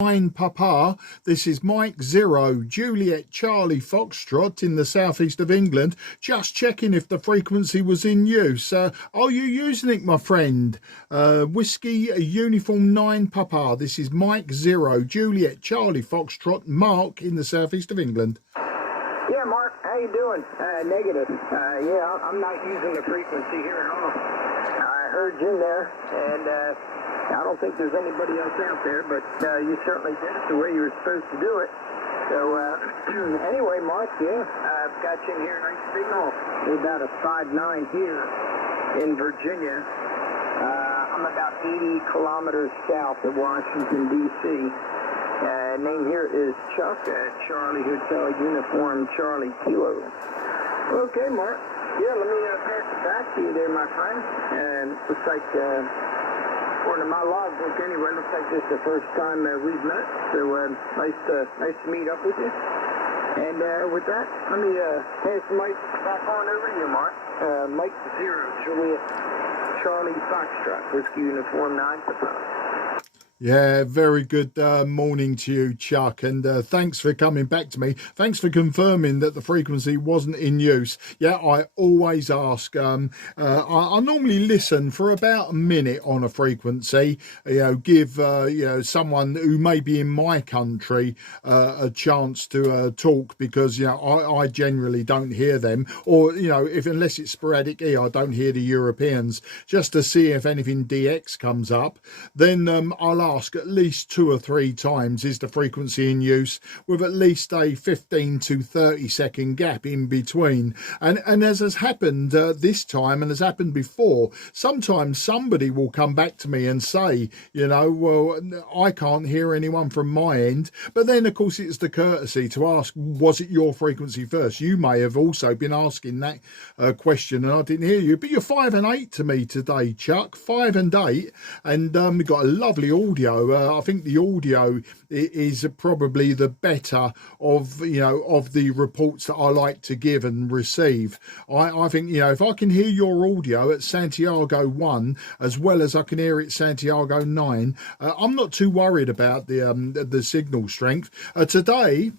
9 Papa. This is Mike 0 Juliet Charlie Foxtrot in the southeast of England. Just checking if the frequency was in use. Are you using it, my friend? Whiskey Uniform 9 Papa. This is Mike 0 Juliet Charlie Foxtrot Mark in the southeast of England. Yeah, Mark, how you doing? Negative. Yeah, I'm not using the frequency here at all. I heard you in there, and I don't think there's anybody else out there, but you certainly did it the way you were supposed to do it. So, anyway, Mark, yeah, I've got you in here, nice signal. We're about a 5.9 here in Virginia. I'm about 80 kilometers south of Washington, D.C. Name here is Chuck, Charlie Hotel Uniform Charlie Kilo. Okay, Mark. Yeah, let me pass it back to you there, my friend. Looks like, according to my logbook anyway, looks like this is the first time we've met. So nice to meet up with you. And with that, let me pass the mic back on over to you, Mark. Mike 0 Juliet Charlie Foxtrot, Whiskey Uniform 9 Papa. Yeah, very good morning to you, Chuck, and thanks for coming back to me. Thanks for confirming that the frequency wasn't in use. Yeah, I always ask. I normally listen for about a minute on a frequency, give someone who may be in my country a chance to talk, because I generally don't hear them, or unless it's sporadic here, I don't hear the Europeans, just to see if anything DX comes up. Then I'll ask at least 2 or 3 times, is the frequency in use, with at least a 15 to 30 second gap in between. And as has happened this time, and has happened before, sometimes somebody will come back to me and say, well, I can't hear anyone from my end. But then, of course, it's the courtesy to ask, was it your frequency first? You may have also been asking that question and I didn't hear you. But you're 5 and 8 to me today, Chuck. 5 and 8, and we've got a lovely audio. I think the audio is probably the better of the reports that I like to give and receive. I think if I can hear your audio at Santiago 1 as well as I can hear it Santiago 9, I'm not too worried about the signal strength. Today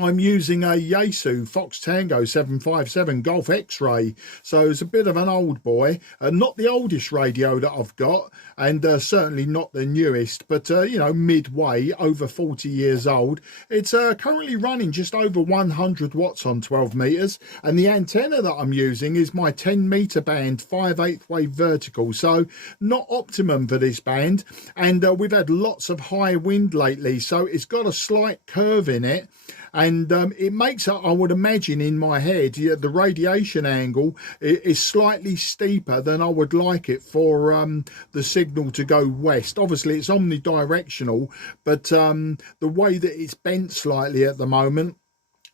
I'm using a Yaesu Fox Tango 757 Golf X-Ray, so it's a bit of an old boy, not the oldest radio that I've got, and certainly not the newest, but midway, over 40 years old. It's currently running just over 100 watts on 12 meters, and the antenna that I'm using is my 10 meter band 5/8 wave vertical, so not optimum for this band, and we've had lots of high wind lately, so it's got a slight curve in it. And it makes, I would imagine in my head, the radiation angle is slightly steeper than I would like it for the signal to go west. Obviously, it's omnidirectional, but the way that it's bent slightly at the moment,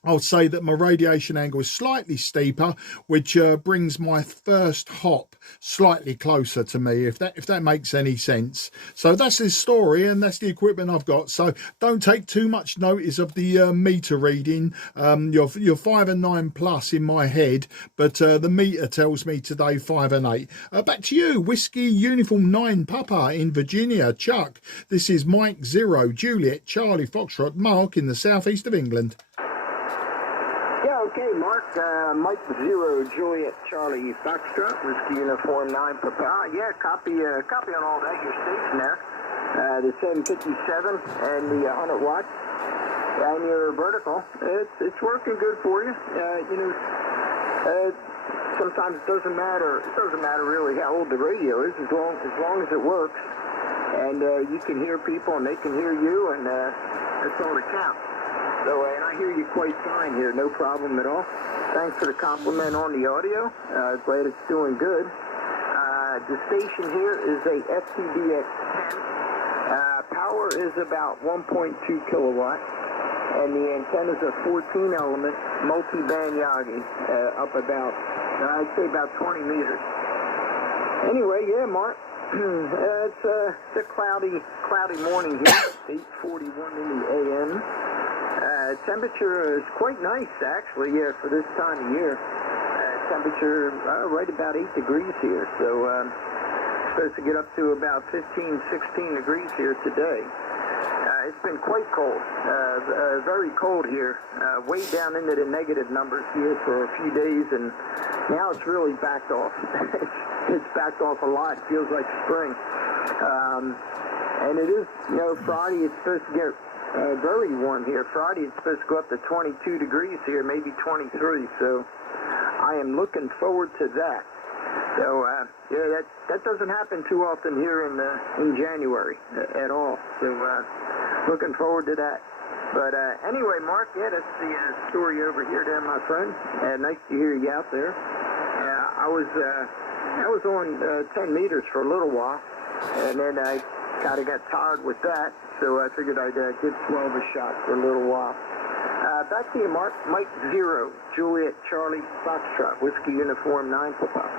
I'll say that my radiation angle is slightly steeper, which brings my first hop slightly closer to me, if that makes any sense. So that's the story, and that's the equipment I've got. So don't take too much notice of the meter reading. You're 5 and 9 plus in my head, but the meter tells me today 5 and 8. Back to you, Whiskey Uniform 9 Papa in Virginia, Chuck. This is Mike 0 Juliet Charlie Foxtrot Mark in the southeast of England. Okay, Mark, Mike 0 Juliet Charlie Foxtrot, Whiskey Uniform 9 Papa. Yeah, copy on all that, your station there. The 757 and the 100 watts and your vertical. It's working good for you. Sometimes it doesn't matter really how old the radio is, as long as it works. And you can hear people and they can hear you, and that's all that counts. So, and I hear you quite fine here, no problem at all. Thanks for the compliment on the audio. Glad it's doing good. The station here is a FTDX-10. Power is about 1.2 kilowatts, and the antenna's a 14-element multi-band Yagi, up about, I'd say about 20 meters. Anyway, yeah, Mark. It's a cloudy morning here, 8:41 in the a.m. Temperature is quite nice, actually, for this time of year. Temperature right about 8 degrees here, so supposed to get up to about 15, 16 degrees here today. It's been quite cold, very cold here, way down into the negative numbers here for a few days, and now it's really backed off. It's backed off a lot. Feels like spring. And it is, Friday it's supposed to get very warm here. Friday it's supposed to go up to 22 degrees here, maybe 23, so I am looking forward to that. So, yeah, that doesn't happen too often here in January at all. So, looking forward to that. But anyway, Mark, yeah, that's the story over here there, my friend. Nice to hear you out there. I was on 10 meters for a little while, and then I kind of got tired with that, so I figured I'd give 12 a shot for a little while. Back to you, Mark. Mike 0, Juliet Charlie Foxtrot, Whiskey Uniform 9 Papa.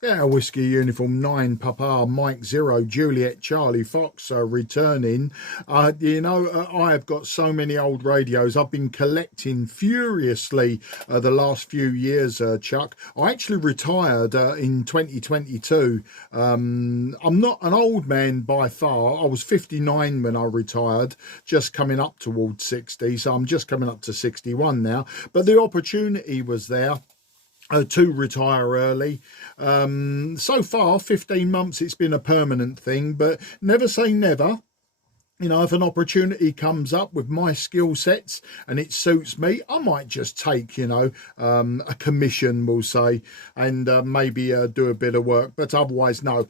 Yeah, Whiskey Uniform 9 Papa, Mike 0, Juliet Charlie Fox returning. I have got so many old radios. I've been collecting furiously the last few years, Chuck. I actually retired in 2022. I'm not an old man by far. I was 59 when I retired, just coming up towards 60. So I'm just coming up to 61 now. But the opportunity was there to retire early. So far, 15 months, it's been a permanent thing, but never say never. If an opportunity comes up with my skill sets and it suits me, I might just take, a commission, we'll say, and maybe do a bit of work. But otherwise, no.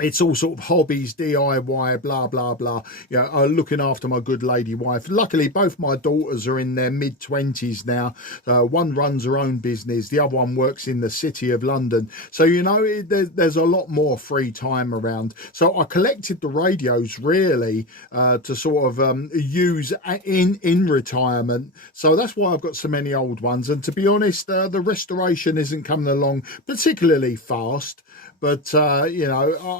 It's all sort of hobbies, DIY, blah, blah, blah. Looking after my good lady wife. Luckily, both my daughters are in their mid-20s now. One runs her own business. The other one works in the City of London. So, there's a lot more free time around. So I collected the radios, really, to sort of use in retirement. So that's why I've got so many old ones. And to be honest, the restoration isn't coming along particularly fast. But,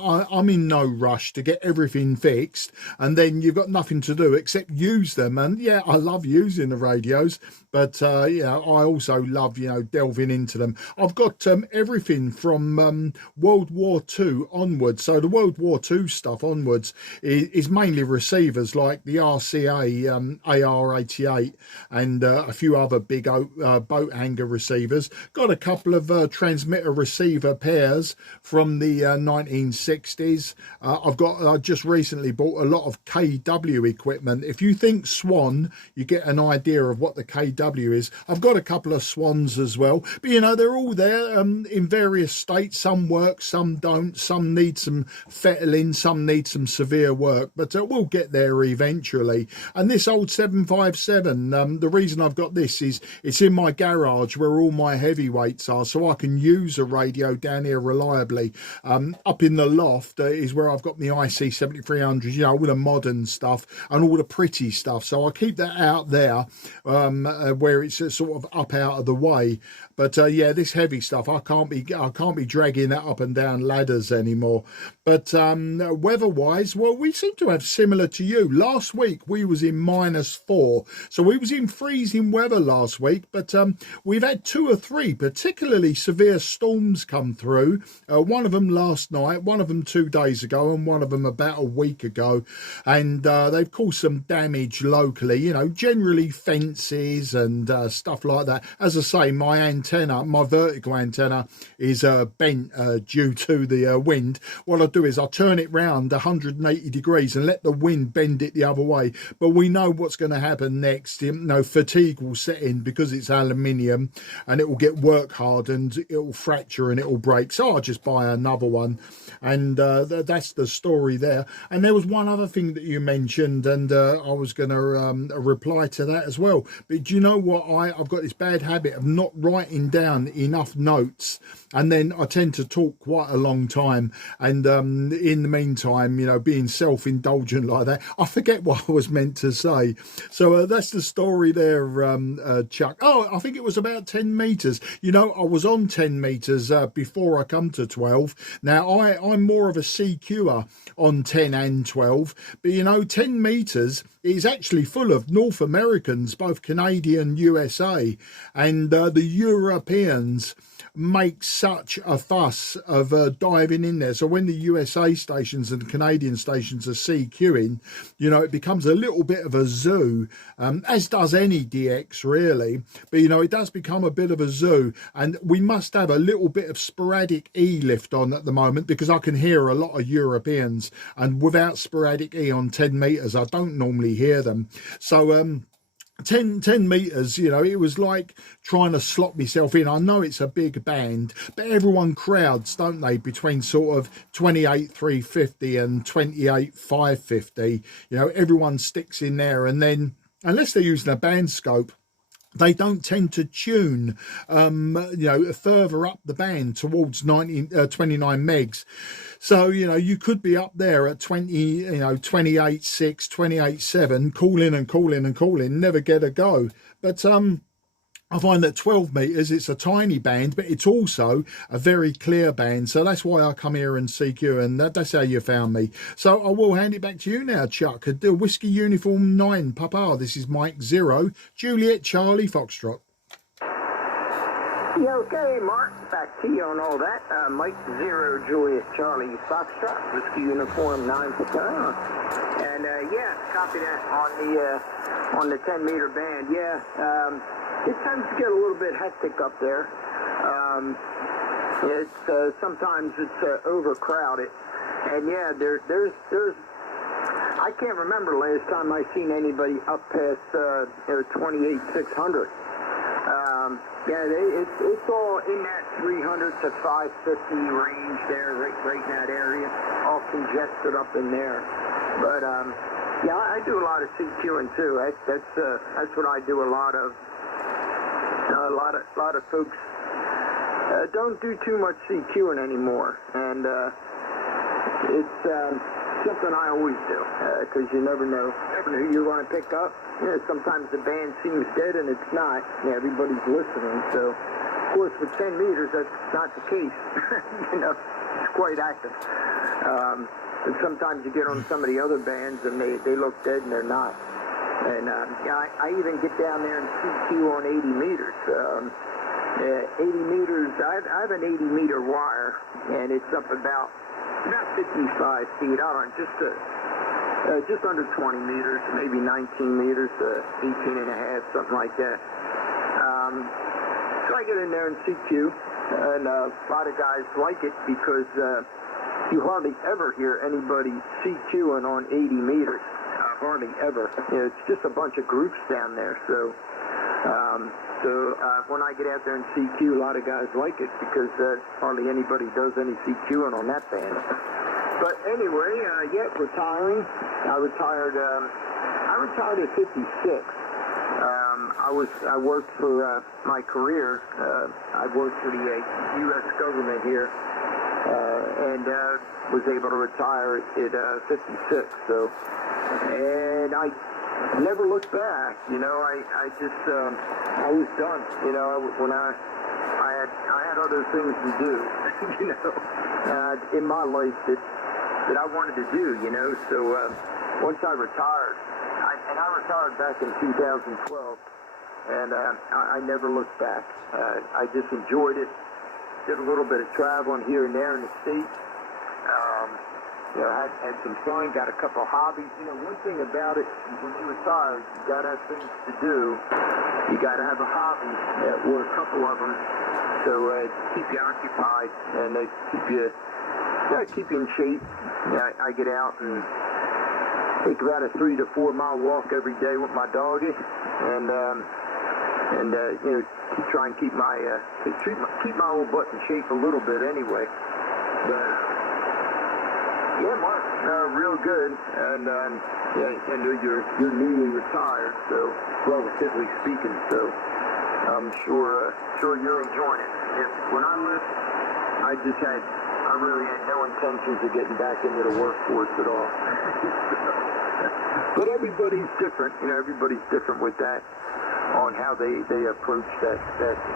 I'm in no rush to get everything fixed, and then you've got nothing to do except use them. And yeah, I love using the radios, but I also love delving into them. I've got everything from World War II onwards. So the World War II stuff onwards is mainly receivers like the RCA AR-88 and a few other big boat hanger receivers. Got a couple of transmitter receiver pairs from the 1960s. I just recently bought a lot of KW equipment. If you think Swan, you get an idea of what the KW is. I've got a couple of Swans as well, but they're all there in various states. Some work, some don't. Some need some fettling, some need some severe work, but we'll get there eventually. And this old 757, the reason I've got this is it's in my garage where all my heavyweights are, so I can use a radio down here reliably. Up in the loft is where I've got my IC7300, all the modern stuff and all the pretty stuff. So I keep that out there where it's sort of up out of the way. But yeah, this heavy stuff, I can't be dragging that up and down ladders anymore. But weather-wise, well, we seem to have similar to you. Last week we was in -4, so we was in freezing weather last week. But we've had 2 or 3 particularly severe storms come through. One of them last night, one of them 2 days ago, and one of them about a week ago. And they've caused some damage locally. Generally fences and stuff like that. As I say, my vertical antenna is bent due to the wind. What I do is I turn it round 180 degrees and let the wind bend it the other way. But we know what's going to happen next. Fatigue will set in because it's aluminium, and it will get work hardened, it will fracture and it will break. So I'll just buy another one, and that's the story there. And there was one other thing that you mentioned, and I was going to reply to that as well. But do you know what? I've got this bad habit of not writing down enough notes, and then I tend to talk quite a long time, and in the meantime, being self-indulgent like that, I forget what I was meant to say. So that's the story there, Chuck. I think it was about 10 meters. I was on 10 meters before I come to 12. Now I'm more of a CQer on 10 and 12, but you know, 10 meters is actually full of North Americans, both Canadian, USA, and the Europeans make such a fuss of diving in there. So when the USA stations and Canadian stations are CQing, you know, it becomes a little bit of a zoo, as does any DX really, but you know, it does become a bit of a zoo, and we must have a little bit of sporadic E lift on at the moment, because I can hear a lot of Europeans, and without sporadic E on 10 meters I don't normally hear them. So 10 meters, you know, it was like trying to slot myself in. I know it's a big band, but everyone crowds, don't they, between sort of 28,350 and 28,550. You know, everyone sticks in there, and then unless they're using a band scope, they don't tend to tune, you know, further up the band towards 29 megs. So, you know, you could be up there at 20, you know, 28.6, 28.7, calling and calling and calling, never get a go. But I find that 12 meters, it's a tiny band, but it's also a very clear band. So that's why I come here and CQ, and that's how you found me. So I will hand it back to you now, Chuck. Whiskey Uniform 9, Papa. This is Mike 0, Juliet Charlie Foxtrot. Yeah, okay, Mark, back to you on all that. Mike 0, Juliet Charlie Foxtrot, Whiskey Uniform 9, Papa. And yeah, copy that on the 10 meter band. Yeah, it tends to get a little bit hectic up there. It's sometimes it's overcrowded, and yeah, there's I can't remember last time I seen anybody up past 28,600. Yeah, it's all in that 300 to 550 range there, right in that area, all congested up in there. But yeah, I do a lot of CQing too. That's what I do a lot of. A lot of folks don't do too much CQing anymore, and it's something I always do, because you never know who you're going to pick up. You know, sometimes the band seems dead and it's not. Yeah, everybody's listening. So, of course, with 10 meters, that's not the case. You know, it's quite active. And sometimes you get on some of the other bands and they look dead and they're not. And yeah, I even get down there and CQ on 80 meters. 80 meters, I have an 80 meter wire, and it's up about 55 feet. I don't know, just under 20 meters, maybe 19 meters, 18 and a half, something like that. So I get in there and CQ, and a lot of guys like it because you hardly ever hear anybody CQing on 80 meters. Hardly ever. You know, it's just a bunch of groups down there. So, when I get out there and CQ, a lot of guys like it because hardly anybody does any CQing on that band. But anyway, yeah, retiring. I retired at 56. I worked for my career. I worked for the U.S. government here, and was able to retire at 56. So, and I never looked back. You know, I just I was done. You know, when I had other things to do. You know, in my life that I wanted to do. You know, so once I retired, I retired back in 2012. And I never looked back. I just enjoyed it. Did a little bit of traveling here and there in the States. You know, had some fun, got a couple hobbies. You know, one thing about it, when you retire, you got to have things to do. You got to have a hobby, or a couple of them, so keep you occupied and keep you in shape. Yeah, I get out and take about a 3 to 4 mile walk every day with my doggy, and you know, try and keep my old butt in shape a little bit anyway. But yeah, Mark, real good, and yeah, I know you're newly retired, so relatively speaking, so I'm sure you're enjoying it. When I left, I really had no intentions of getting back into the workforce at all. But everybody's different, you know. Everybody's different with that, on how they approach that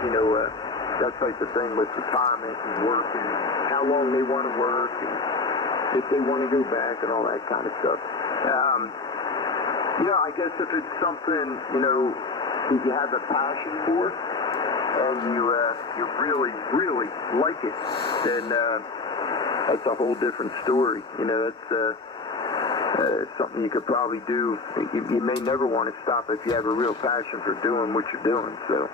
you know, that type of thing with retirement and work, and how long they want to work, and if they want to go back and all that kind of stuff. Yeah, I guess if it's something, you know, that you have a passion for and you really, really like it, then that's a whole different story. You know, that's something you could probably do. You may never want to stop if you have a real passion for doing what you're doing. So,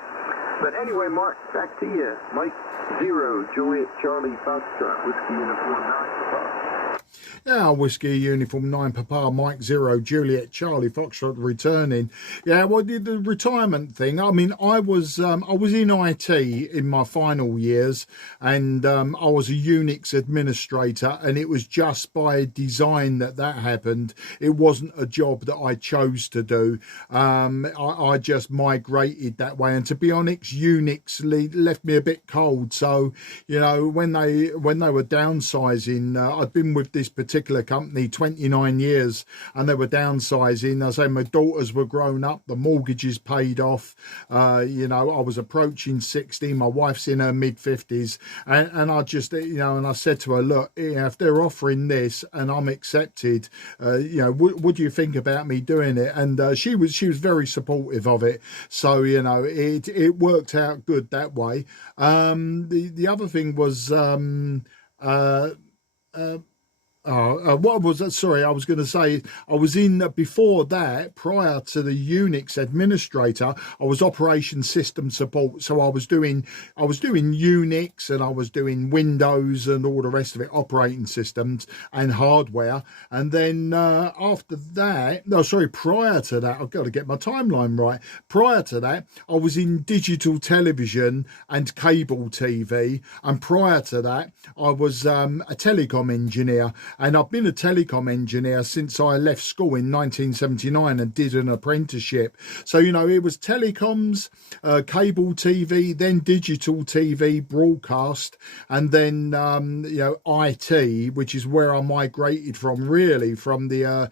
but anyway, Mark, back to you. Mike 0, Juliet Charlie Foxtrot, Whiskey Uniform 9. Yeah, Whiskey Uniform 9 Papa, Mike 0, Juliet Charlie Foxtrot returning. Yeah, well, the retirement thing, I mean, I was in IT in my final years, and I was a Unix administrator, and it was just by design that happened. It wasn't a job that I chose to do. I just migrated that way, and to be honest, Unix left me a bit cold. So, you know, when they were downsizing, I'd been with this particular company 29 years, and they were downsizing. I say my daughters were grown up, the mortgages paid off, you know, I was approaching 60, my wife's in her mid-50s, and I just, you know, and I said to her, look, you know, if they're offering this and I'm accepted, you know, would you think about me doing it? And she was very supportive of it. So, you know, it worked out good that way. The other thing was what was that? Sorry, I was going to say I was in before that, prior to the Unix administrator, I was operation system support. So I was doing Unix, and I was doing Windows and all the rest of it, operating systems and hardware. And then after that, no, sorry, prior to that, I've got to get my timeline right. Prior to that, I was in digital television and cable TV. And prior to that, I was a telecom engineer. And I've been a telecom engineer since I left school in 1979 and did an apprenticeship. So, you know, it was telecoms, cable TV, then digital TV, broadcast, and then, you know, IT, which is where I migrated from, really, from the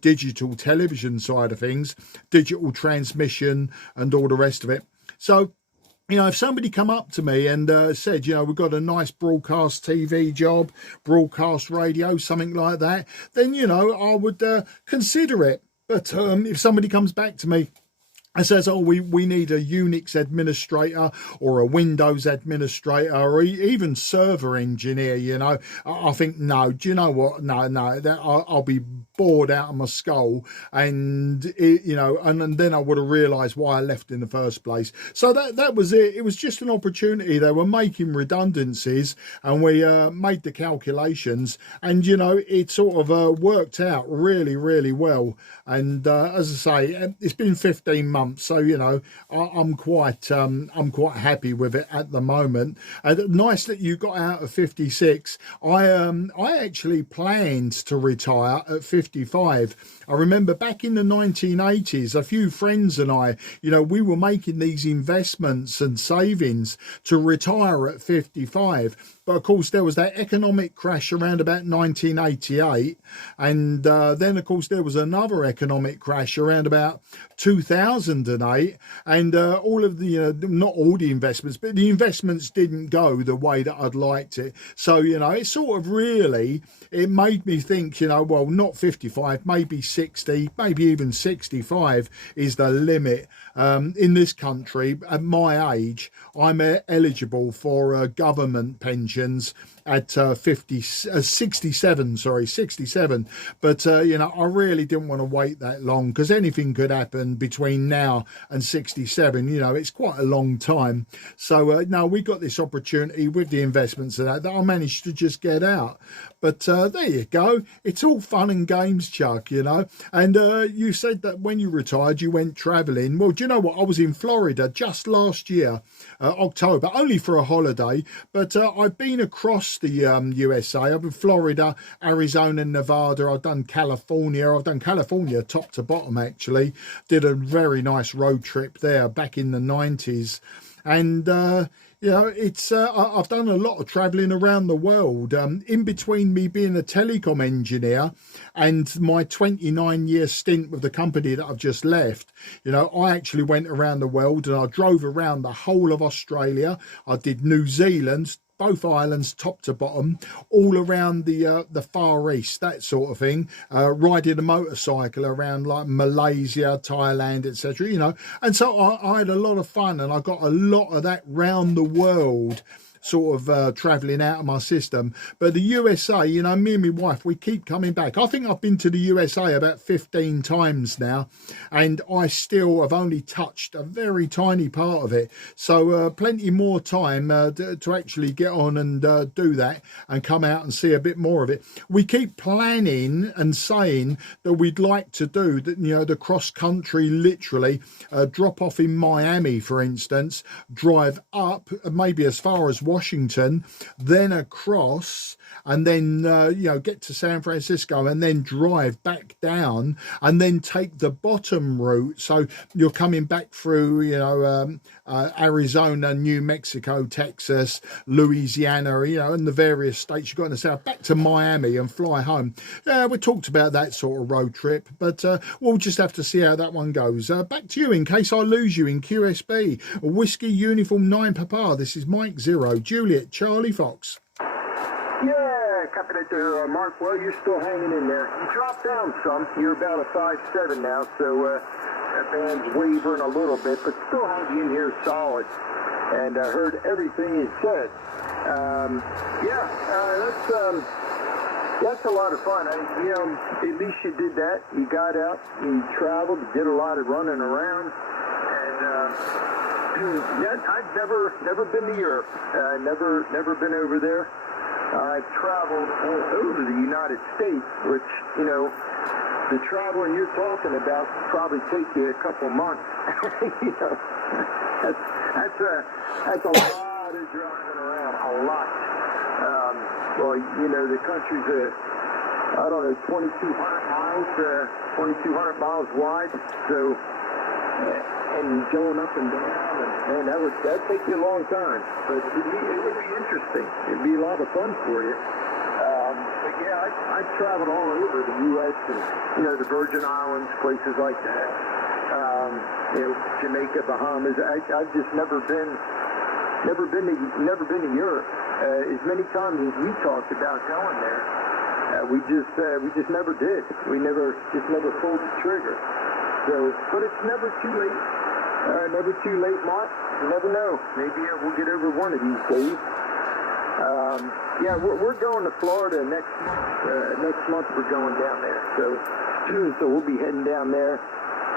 digital television side of things, digital transmission and all the rest of it. So, you know, if somebody come up to me and said, you know, we've got a nice broadcast TV job, broadcast radio, something like that, then, you know, I would consider it. But if somebody comes back to me and says, oh, we need a Unix administrator or a Windows administrator or even server engineer, you know, I think, no, do you know what? No, I'll be bored out of my skull, and you know, and then I would have realised why I left in the first place. So that was it. It was just an opportunity. They were making redundancies, and we made the calculations, and you know, it sort of worked out really, really well. And as I say, it's been 15 months, so you know, I'm quite happy with it at the moment. Nice that you got out of 56. I actually planned to retire at 55. I remember back in the 1980s, a few friends and I, you know, we were making these investments and savings to retire at 55. But of course, there was that economic crash around about 1988. And then, of course, there was another economic crash around about 2008. And all of the, you know, not all the investments, but the investments didn't go the way that I'd liked it. So, you know, it sort of really, it made me think, you know, well, not 55, maybe 60, maybe even 65 is the limit. In this country, at my age, I'm eligible for government pensions at 67, but you know, I really didn't want to wait that long, because anything could happen between now and 67. You know, it's quite a long time. So no, we got this opportunity with the investments and that I managed to just get out. But there you go, it's all fun and games, Chuck, you know. And you said that when you retired you went travelling. Well, do you know what, I was in Florida just last year, October, only for a holiday, but I've been across the USA. I've been Florida, Arizona, Nevada. I've done California top to bottom, actually. Did a very nice road trip there back in the 90s. And you know, it's I've done a lot of travelling around the world. In between me being a telecom engineer and my 29-year stint with the company that I've just left, you know, I actually went around the world, and I drove around the whole of Australia. I did New Zealand, both islands top to bottom, all around the Far East, that sort of thing, riding a motorcycle around like Malaysia, Thailand, etc., you know. And so I had a lot of fun, and I got a lot of that round the world sort of traveling out of my system. But the USA, you know, me and my wife, we keep coming back. I think I've been to the USA about 15 times now, and I still have only touched a very tiny part of it. So plenty more time to actually get on and do that and come out and see a bit more of it. We keep planning and saying that we'd like to do that, you know, the cross country, literally drop off in Miami, for instance, drive up maybe as far as Washington, then across, and then you know, get to San Francisco and then drive back down and then take the bottom route. So you're coming back through, you know, Arizona, New Mexico, Texas, Louisiana, you know, and the various states you've got in the south, back to Miami and fly home. We talked about that sort of road trip, but we'll just have to see how that one goes. Back to you in case I lose you in QSB. Whiskey Uniform 9 Papa. This is Mike 0, Juliet, Charlie Fox. Yeah, copy that there, Mark. Well, you're still hanging in there. You dropped down some. You're about a 5'7" now, so that band's wavering a little bit, but still hanging in here solid. And I heard everything you said. That's a lot of fun. You know, at least you did that. You got out, you traveled, did a lot of running around, and yeah, I've never been to Europe. Never been over there. I've traveled all over the United States, which, you know, the traveling you're talking about probably take you a couple months. You know, that's a lot of driving around, a lot. Well, you know, the country's I don't know, 2,200 miles wide, so. And going up and down, and man, that'd take you a long time. But it would be interesting. It'd be a lot of fun for you. But yeah, I've traveled all over the U.S. and, you know, the Virgin Islands, places like that. You know, Jamaica, Bahamas. I've just never been to Europe. As many times as we talked about going there, we just never did. We never pulled the trigger. So, but it's never too late. Never too late, Mark. You never know. Maybe we'll get over one of these days. Yeah, we're going to Florida next month. Next month we're going down there. So we'll be heading down there.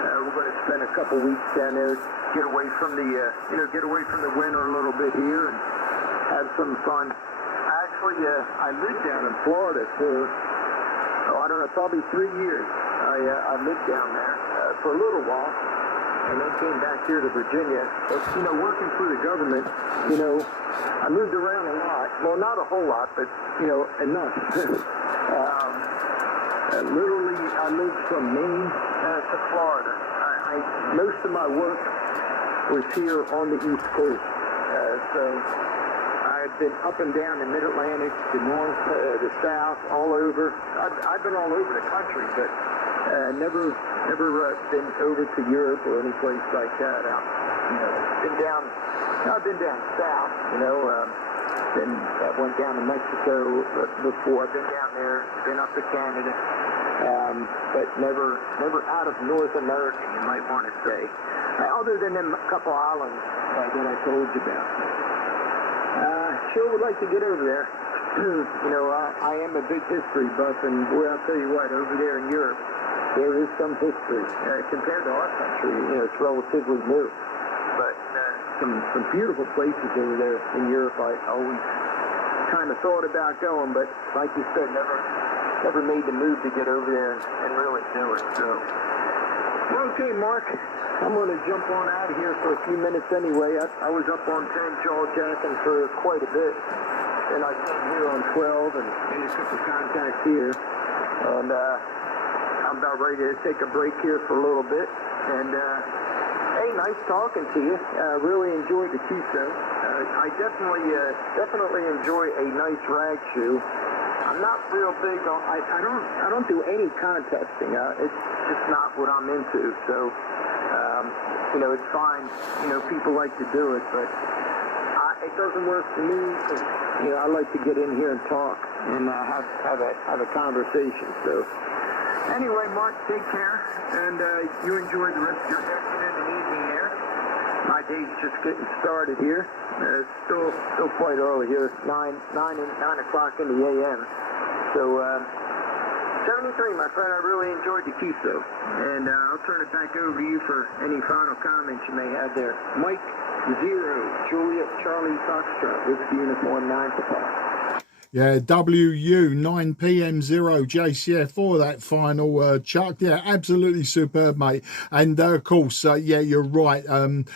We're going to spend a couple weeks down there, get away from the winter a little bit here and have some fun. Actually, I lived down in Florida for, I don't know, probably 3 years. I lived down there for a little while, and then came back here to Virginia. But, you know, working for the government, you know, I moved around a lot. Well, not a whole lot, but, you know, enough. Literally, I moved from Maine to Florida. Most of my work was here on the East Coast. So I've been up and down the Mid-Atlantic, the North, the South, all over. I've been all over the country, but never been over to Europe or any place like that. I've been down south, you know. I went down to Mexico before. I've been down there, been up to Canada, but never out of North America, you might want to say. Other than them couple islands that I told you about. Sure would like to get over there. You know, I am a big history buff, and boy, I'll tell you what, over there in Europe, there is some history. Compared to our country, you know, it's relatively new. But some beautiful places over there in Europe. I always kind of thought about going, but like you said, never made the move to get over there and really do it. So, okay, Mark, I'm going to jump on out of here for a few minutes anyway. I was up on 10 jaw jacking for quite a bit. And I came here on 12 and made a couple contacts here. And I'm about ready to take a break here for a little bit. And hey, nice talking to you. Really enjoyed the QSO. I definitely enjoy a nice rag shoe. I'm not real big on. I don't do any contesting. It's just not what I'm into. So you know, it's fine. You know, people like to do it, but it doesn't work for me. 'Cause, you know, I like to get in here and talk and have a conversation. So anyway, Mark, take care, and you enjoy the rest of your afternoon and evening there. My day's just getting started here. It's still quite early here, 9 o'clock in the a.m. So 73, my friend, I really enjoyed the QSO, and I'll turn it back over to you for any final comments you may have there. Mike 0, Juliet Charlie Foxtrot, Whiskey Uniform 9 Papa. Yeah, WU 9PM0 JCF for that final, Chuck. Yeah, absolutely superb, mate. And of course, yeah, you're right.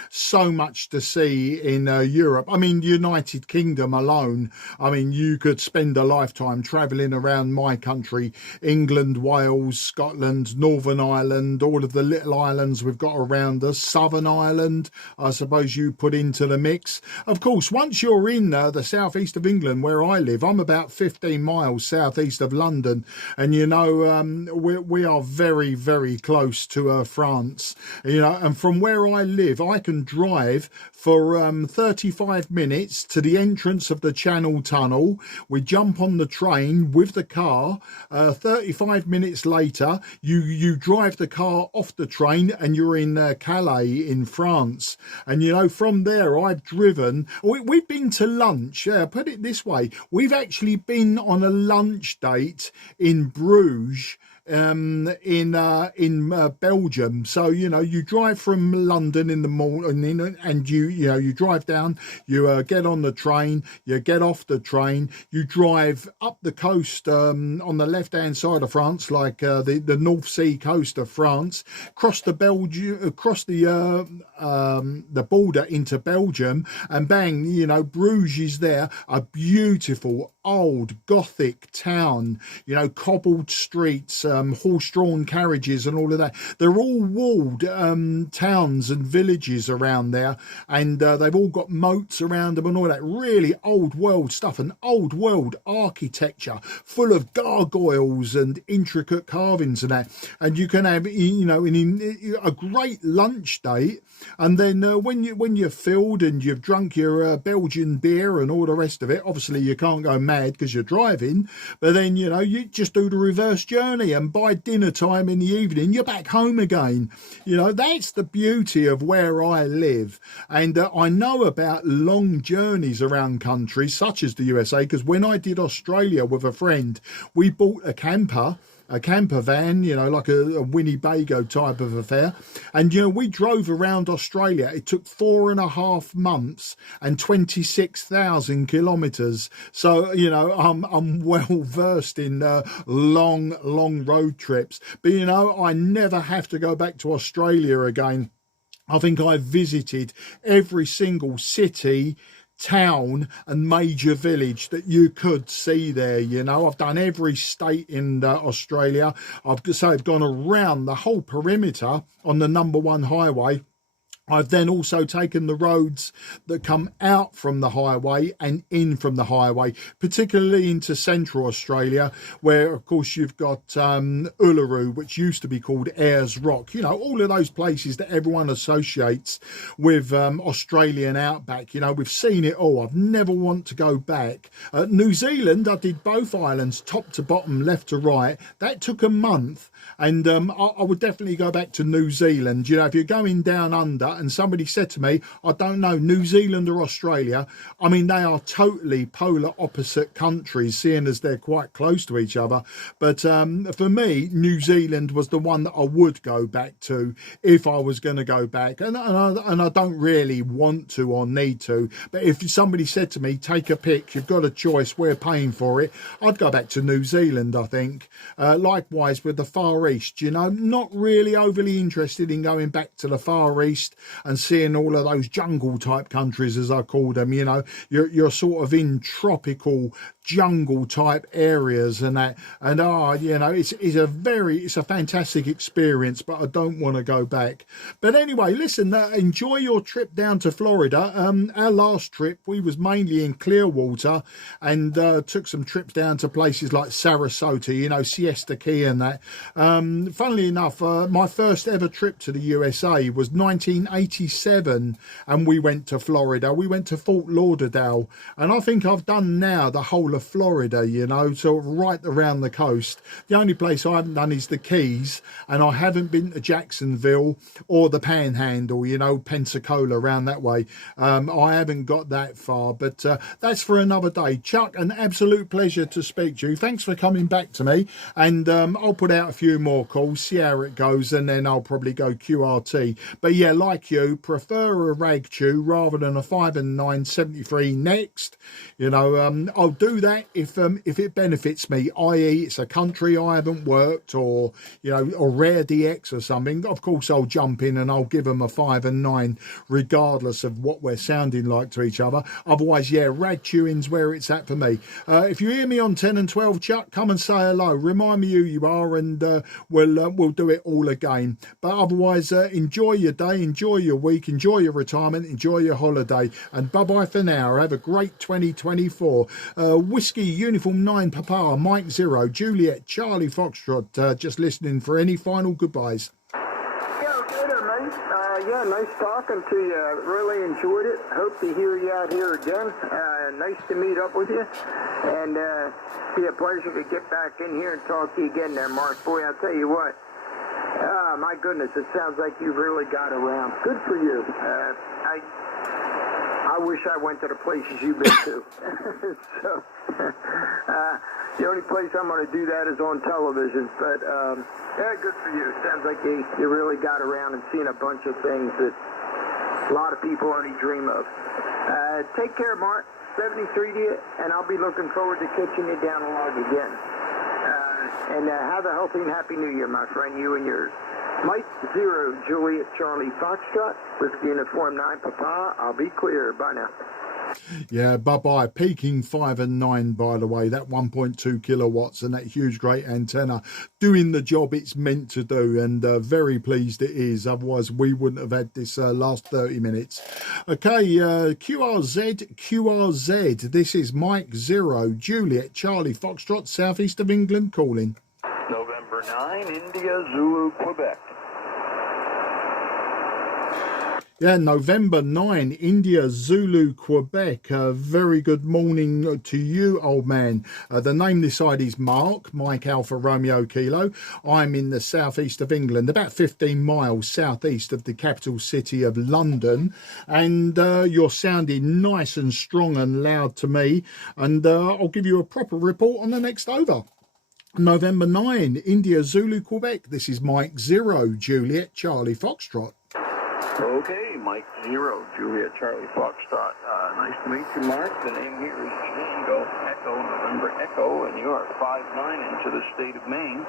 So much to see in Europe. I mean, United Kingdom alone. I mean, you could spend a lifetime travelling around my country, England, Wales, Scotland, Northern Ireland, all of the little islands we've got around us, Southern Ireland, I suppose you put into the mix. Of course, once you're in the southeast of England, where I live, I'm about 15 miles southeast of London, and you know, we are very, very close to France, you know, and from where I live I can drive for 35 minutes to the entrance of the Channel Tunnel. We jump on the train with the car, 35 minutes later you drive the car off the train and you're in Calais in France. And you know, from there I've driven, we've been to lunch, put it this way, we've actually been on a lunch date in Bruges, in Belgium. So you know, you drive from London in the morning and you drive down, you get on the train, you get off the train, you drive up the coast on the left hand side of France, like the North Sea coast of France, cross the border into Belgium, and bang, you know, Bruges is there, a beautiful old Gothic town, you know, cobbled streets, horse-drawn carriages and all of that. They're all walled towns and villages around there, and they've all got moats around them and all that really old world stuff, and old world architecture full of gargoyles and intricate carvings and that. And you can have, you know, a great lunch date, and then when you're filled and you've drunk your Belgian beer and all the rest of it, obviously you can't go mad because you're driving, but then, you know, you just do the reverse journey, and by dinner time in the evening you're back home again. You know, that's the beauty of where I live. And I know about long journeys around countries such as the USA, because when I did Australia with a friend, we bought a camper van, you know, like a Winnebago type of affair. And, you know, we drove around Australia. It took 4.5 months and 26,000 kilometres. So, you know, I'm well versed in long road trips. But, you know, I never have to go back to Australia again. I think I've visited every single city, town and major village that you could see there. You know, I've done every state in Australia. I've gone around the whole perimeter on the #1 highway. I've then also taken the roads that come out from the highway and in from the highway, particularly into central Australia, where, of course, you've got Uluru, which used to be called Ayers Rock. You know, all of those places that everyone associates with Australian outback. You know, we've seen it all. I've never want to go back. New Zealand, I did both islands, top to bottom, left to right. That took a month. And I would definitely go back to New Zealand. You know, if you're going down under, and somebody said to me, I don't know, New Zealand or Australia, I mean, they are totally polar opposite countries, seeing as they're quite close to each other. But for me, New Zealand was the one that I would go back to if I was going to go back. And I don't really want to or need to. But if somebody said to me, take a pick, you've got a choice, we're paying for it, I'd go back to New Zealand, I think. Likewise with the Far East, you know, not really overly interested in going back to the Far East and seeing all of those jungle type countries, as I call them. You know, you're sort of in tropical jungle type areas and that, and you know, it's a fantastic experience, but I don't want to go back. But anyway, listen, enjoy your trip down to Florida. Our last trip, we was mainly in Clearwater, and took some trips down to places like Sarasota, you know, Siesta Key and that. Funnily enough, my first ever trip to the USA was 1987, and we went to Florida. We went to Fort Lauderdale, and I think I've done now the whole of Florida, you know, sort of right around the coast. The only place I haven't done is the Keys, and I haven't been to Jacksonville or the Panhandle, you know, Pensacola, around that way. I haven't got that far, but that's for another day. Chuck, an absolute pleasure to speak to you. Thanks for coming back to me, and I'll put out a few more calls, see how it goes, and then I'll probably go QRT. But yeah, like you, prefer a rag chew rather than a 5.9 73 next. You know, I'll do that if it benefits me, i.e. it's a country I haven't worked, or, you know, or rare DX or something. Of course I'll jump in and I'll give them a 5.9 regardless of what we're sounding like to each other. Otherwise, yeah, rag chewing's where it's at for me. If you hear me on 10 and 12, Chuck, come and say hello, remind me who you are, and we'll do it all again. But otherwise, enjoy your day, enjoy your week, enjoy your retirement, enjoy your holiday, and bye bye for now. Have a great 2024. Whiskey Uniform 9 Papa, Mike 0 Juliet Charlie Foxtrot, just listening for any final goodbyes. Yeah, okay there, mate. Yeah, nice talking to you. Really enjoyed it. Hope to hear you out here again. Nice to meet up with you. And be a pleasure to get back in here and talk to you again there, Mark. Boy, I'll tell you what. My goodness, it sounds like you've really got around. Good for you. I wish I went to the places you've been to. So, the only place I'm going to do that is on television. But, yeah, good for you. Sounds like you really got around and seen a bunch of things that a lot of people only dream of. Take care, Mark. 73 to you, and I'll be looking forward to catching you down the log again. And have a healthy and happy New Year, my friend, you and yours. Mike 0 Juliet Charlie Foxtrot, Whiskey Uniform 9 Papa. I'll be clear. Bye now. Yeah, bye-bye. Peaking 5.9, by the way, that 1.2 kilowatts and that huge great antenna doing the job it's meant to do, and very pleased it is. Otherwise we wouldn't have had this last 30 minutes. Okay, QRZ, this is Mike 0 Juliet Charlie Foxtrot, southeast of England, calling. November 9, India Zulu Quebec. Yeah, November 9, India, Zulu, Quebec. Very good morning to you, old man. The name this side is Mark, Mike Alpha Romeo Kilo. I'm in the southeast of England, about 15 miles southeast of the capital city of London. And you're sounding nice and strong and loud to me. And I'll give you a proper report on the next over. November 9, India, Zulu, Quebec. This is Mike 0, Juliet, Charlie Foxtrot. Okay, Mike 0, Juliet Charlie Foxtrot. Nice to meet you, Mark. The name here is Tango Echo November Echo, and you are 5.9 into the state of Maine.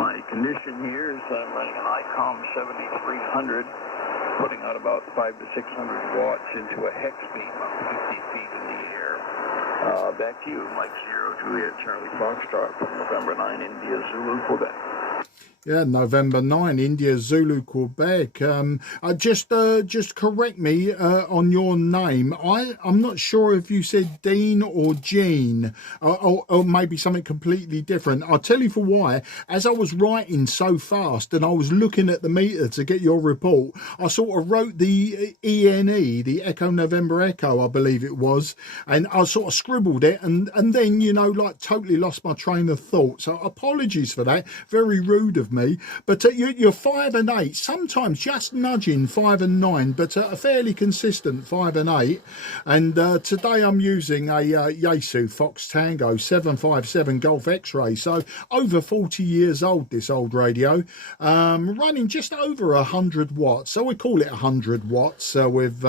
My condition here is I'm running an ICOM 7300, putting out about 500 to 600 watts into a hex beam of 50 feet in the air. Back to you, Mike 0, Juliet Charlie Foxtrot from November 9, India, Zulu, Quebec. Yeah, November 9, India, Zulu, Quebec. Just correct me on your name. I'm not sure if you said Dean or Jean, or maybe something completely different. I'll tell you for why. As I was writing so fast and I was looking at the meter to get your report, I sort of wrote the ENE, the Echo November Echo, I believe it was, and I sort of scribbled it, and then, you know, like totally lost my train of thought. So apologies for that. Very rude of me. But you're 5 and 8, sometimes just nudging 5 and 9, but a fairly consistent 5 and 8. And today I'm using a Yaesu Fox Tango 757 Golf X-Ray, so over 40 years old, this old radio, running just over 100 watts. So we call it 100 watts with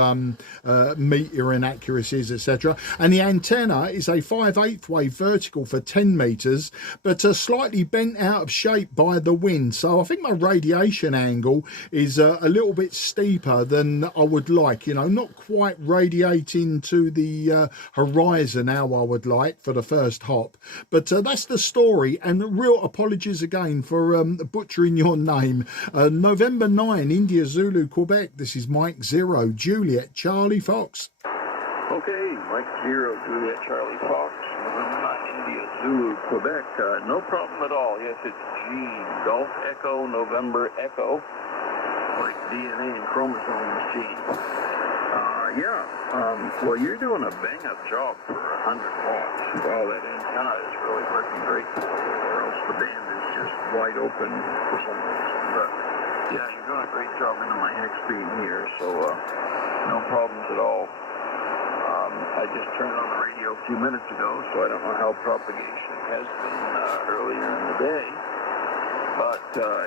meter inaccuracies, etc. And the antenna is a 5/8 wave vertical for 10 meters, but slightly bent out of shape by the wind. So I think my radiation angle is a little bit steeper than I would like, you know, not quite radiating to the horizon how I would like for the first hop. But that's the story, and real apologies again for butchering your name. November 9, India, Zulu, Quebec. This is Mike 0, Juliet, Charlie Fox. Okay, Mike 0, Juliet Charlie Fox, November 9, India, Zulu, Quebec. No problem at all. Yes, it's Gene. Golf Echo, November Echo. Like DNA and chromosomes, Gene. Well, you're doing a bang-up job for 100 watts. Wow, that antenna is really working great for you, or else the band is just wide open for some reason. But, yeah, you're doing a great job into my hex beam here, so no problems at all. I just turned on the radio a few minutes ago, so I don't know how propagation has been earlier in the day. But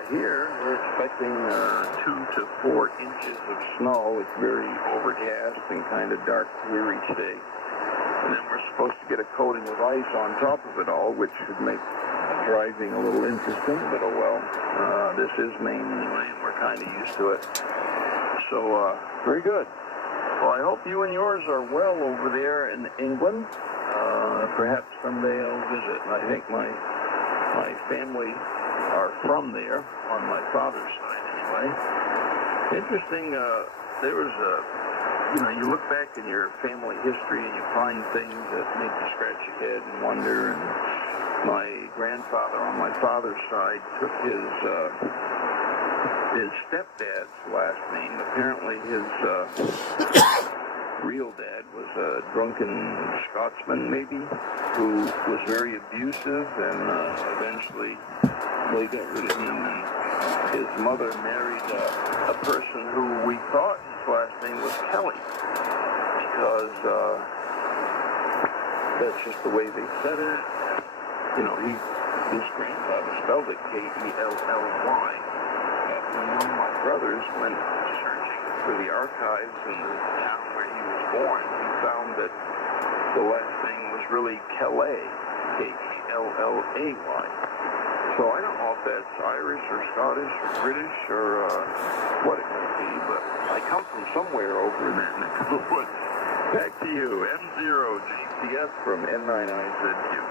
here, we're expecting 2 to 4 inches of snow. It's very overcast and kind of dark, weary today. And then we're supposed to get a coating of ice on top of it all, which should make driving a little interesting. But oh well, this is Maine anyway, and we're kind of used to it. So, very good. Well, I hope you and yours are well over there in England. Perhaps someday I'll visit. I think my family are from there, on my father's side anyway. Interesting, there was you look back in your family history and you find things that make you scratch your head and wonder. And my grandfather on my father's side took his stepdad's last name. Apparently his real dad was a drunken Scotsman, maybe, who was very abusive, and eventually they got rid of him, and his mother married a person who we thought his last name was Kelly, because that's just the way they said it. You know, his grandfather spelled it K-E-L-L-Y. One of my brothers went searching for the archives in the town where he was born. He found that the last name was really Kelly, K-E-L-L-A-Y. So I don't know if that's Irish or Scottish or British or what it might be, but I come from somewhere over in that neck of the woods. Back to you, M0 GPS from N9IZQ.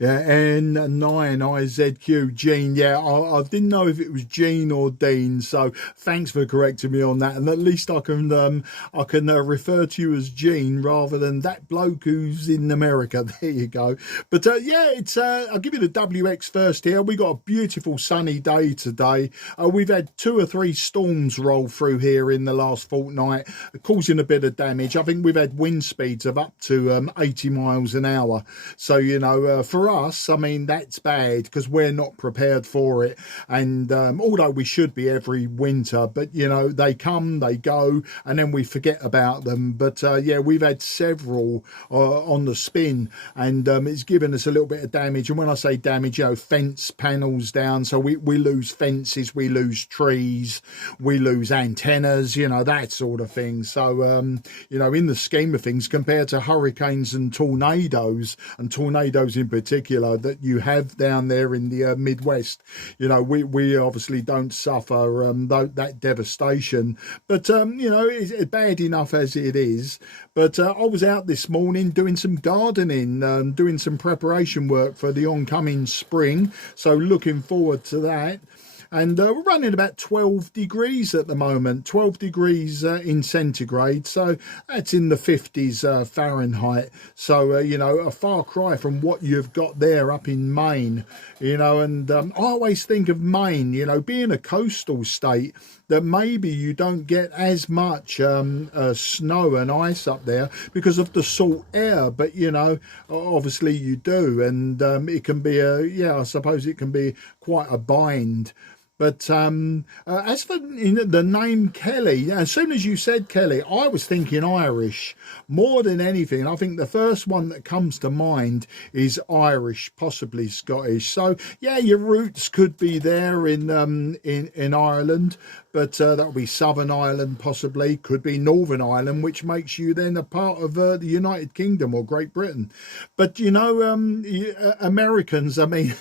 Yeah, N9IZQ, Gene. Yeah, I didn't know if it was Gene or Dean, so thanks for correcting me on that. And at least I can refer to you as Gene rather than that bloke who's in America. There you go. But yeah, it's I'll give you the WX first here. We got a beautiful sunny day today. We've had 2 or 3 storms roll through here in the last fortnight, causing a bit of damage. I think we've had wind speeds of up to 80 miles an hour. So, you know, for us, I mean, that's bad because we're not prepared for it. And although we should be every winter, but, you know, they come, they go, and then we forget about them. But yeah, we've had several on the spin, and it's given us a little bit of damage. And when I say damage, you know, fence panels down. So we lose fences, we lose trees, we lose antennas, you know, that sort of thing. So, you know, in the scheme of things, compared to hurricanes and tornadoes in particular that you have down there in the Midwest, you know, we obviously don't suffer that devastation, but you know, it's bad enough as it is. But I was out this morning doing some gardening, doing some preparation work for the oncoming spring, so looking forward to that. And we're running about 12 degrees at the moment, 12 degrees in centigrade. So that's in the 50s Fahrenheit. So, you know, a far cry from what you've got there up in Maine, you know. And I always think of Maine, you know, being a coastal state, that maybe you don't get as much snow and ice up there because of the salt air. But, you know, obviously you do. And it can be I suppose it can be quite a bind. But as for the name Kelly, as soon as you said Kelly, I was thinking Irish more than anything. I think the first one that comes to mind is Irish, possibly Scottish. So yeah, your roots could be there in Ireland, but that'll be Southern Ireland, possibly. Could be Northern Ireland, which makes you then a part of the United Kingdom or Great Britain. But you know, Americans, I mean,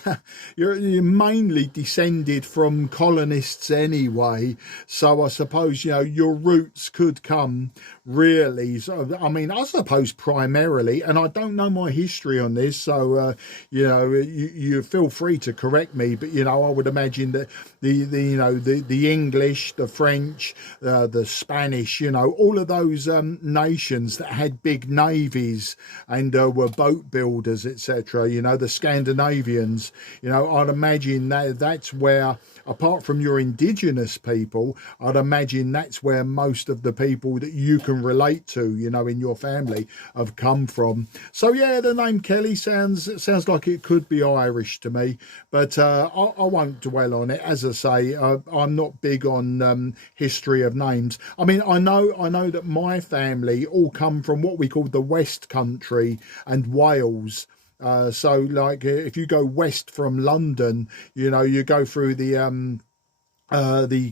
you're mainly descended from colonists anyway, so I suppose, you know, your roots could come really, so I mean, I suppose primarily, and I don't know my history on this, so you know, you feel free to correct me, but you know, I would imagine that the English British, the French, the Spanish, you know, all of those nations that had big navies and were boat builders, etc. You know, the Scandinavians, you know, I'd imagine that's where, apart from your indigenous people, I'd imagine that's where most of the people that you can relate to, you know, in your family have come from. So yeah, the name Kelly sounds like it could be Irish to me, but I won't dwell on it. As I say, I'm not big on history of names. I mean, I know that my family all come from what we call the West Country and Wales. So like if you go west from London, you know, you go through the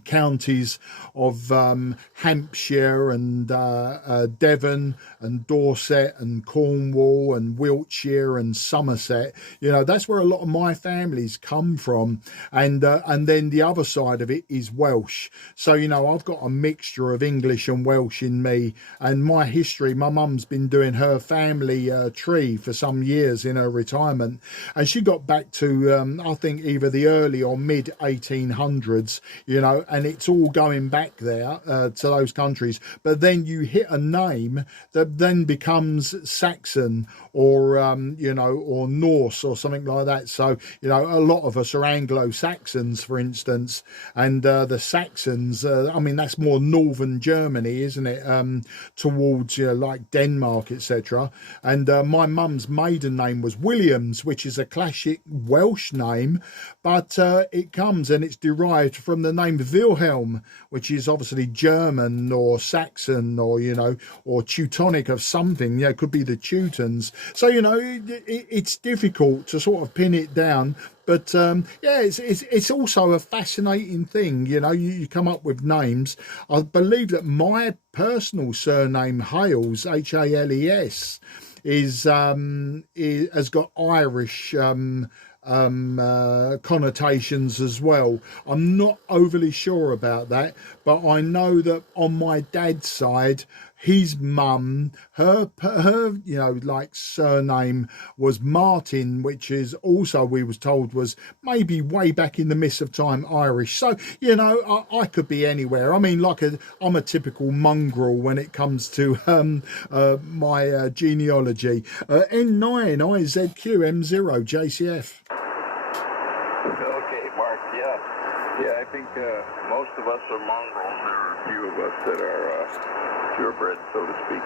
counties of Hampshire and Devon and Dorset and Cornwall and Wiltshire and Somerset. You know, that's where a lot of my families come from, and then the other side of it is Welsh. So you know, I've got a mixture of English and Welsh in me, and my history. My mum's been doing her family tree for some years in her retirement, and she got back to I think either the early or mid 1800s. You know, and it's all going back there to those countries. But then you hit a name that then becomes Saxon or, you know, or Norse or something like that. So, you know, a lot of us are Anglo-Saxons, for instance, and the Saxons, I mean, that's more northern Germany, isn't it? Towards, you know, like Denmark, etc. And my mum's maiden name was Williams, which is a classic Welsh name, but it comes and it's derived from the name Wilhelm, which is obviously German or Saxon or, you know, or Teutonic of something. You know, it could be the Teutons. So, you know, it's difficult to sort of pin it down. But yeah, it's also a fascinating thing. You know, you come up with names. I believe that my personal surname Hales, Hales, has got Irish connotations as well. I'm not overly sure about that, but I know that on my dad's side, his mum, her you know, like surname was Martin, which is also, we was told, was maybe way back in the mist of time Irish. So you know, I could be anywhere. I mean, like I'm a typical mongrel when it comes to my genealogy. N9 IZQM0 JCF. Okay, Mark. Yeah. I think most of us are mongrels. There are a few of us that are purebred, so to speak.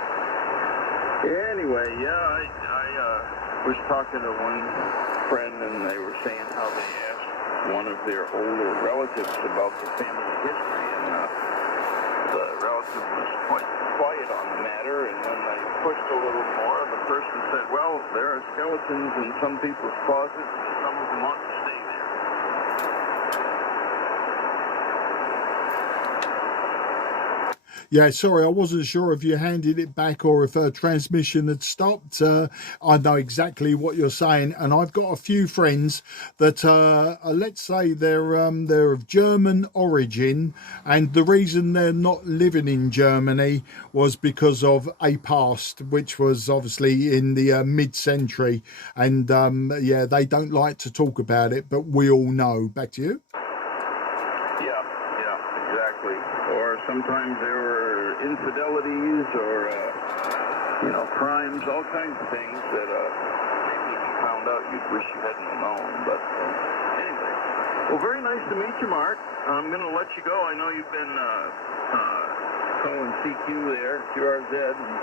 Anyway, yeah, I was talking to one friend, and they were saying how they asked one of their older relatives about the family history, and the relative was quite quiet on the matter, and then they pushed a little more. The person said, well, there are skeletons in some people's closets, and some of them want to stay there. Yeah, sorry, I wasn't sure if you handed it back or if transmission had stopped. I know exactly what you're saying, and I've got a few friends that, let's say they're of German origin, and the reason they're not living in Germany was because of a past, which was obviously in the mid-century, and yeah, they don't like to talk about it, but we all know. Back to you. Yeah, exactly. Or sometimes there were infidelities or, you know, crimes, all kinds of things that maybe if you found out you'd wish you hadn't known. But anyway, well, very nice to meet you, Mark. I'm going to let you go. I know you've been calling CQ there, QRZ, and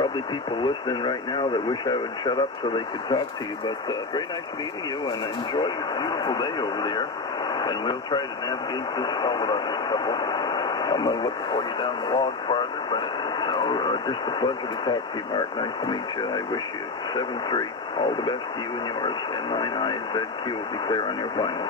probably people listening right now that wish I would shut up so they could talk to you. But very nice meeting you, and enjoy your beautiful day over there. And we'll try to navigate this culvert on this couple. I'm going to look for you down the log farther, but you know, just a pleasure to talk to you, Mark. Nice to meet you. I wish you 7-3. All the best to you and yours. And 9IZQ will be clear on your final.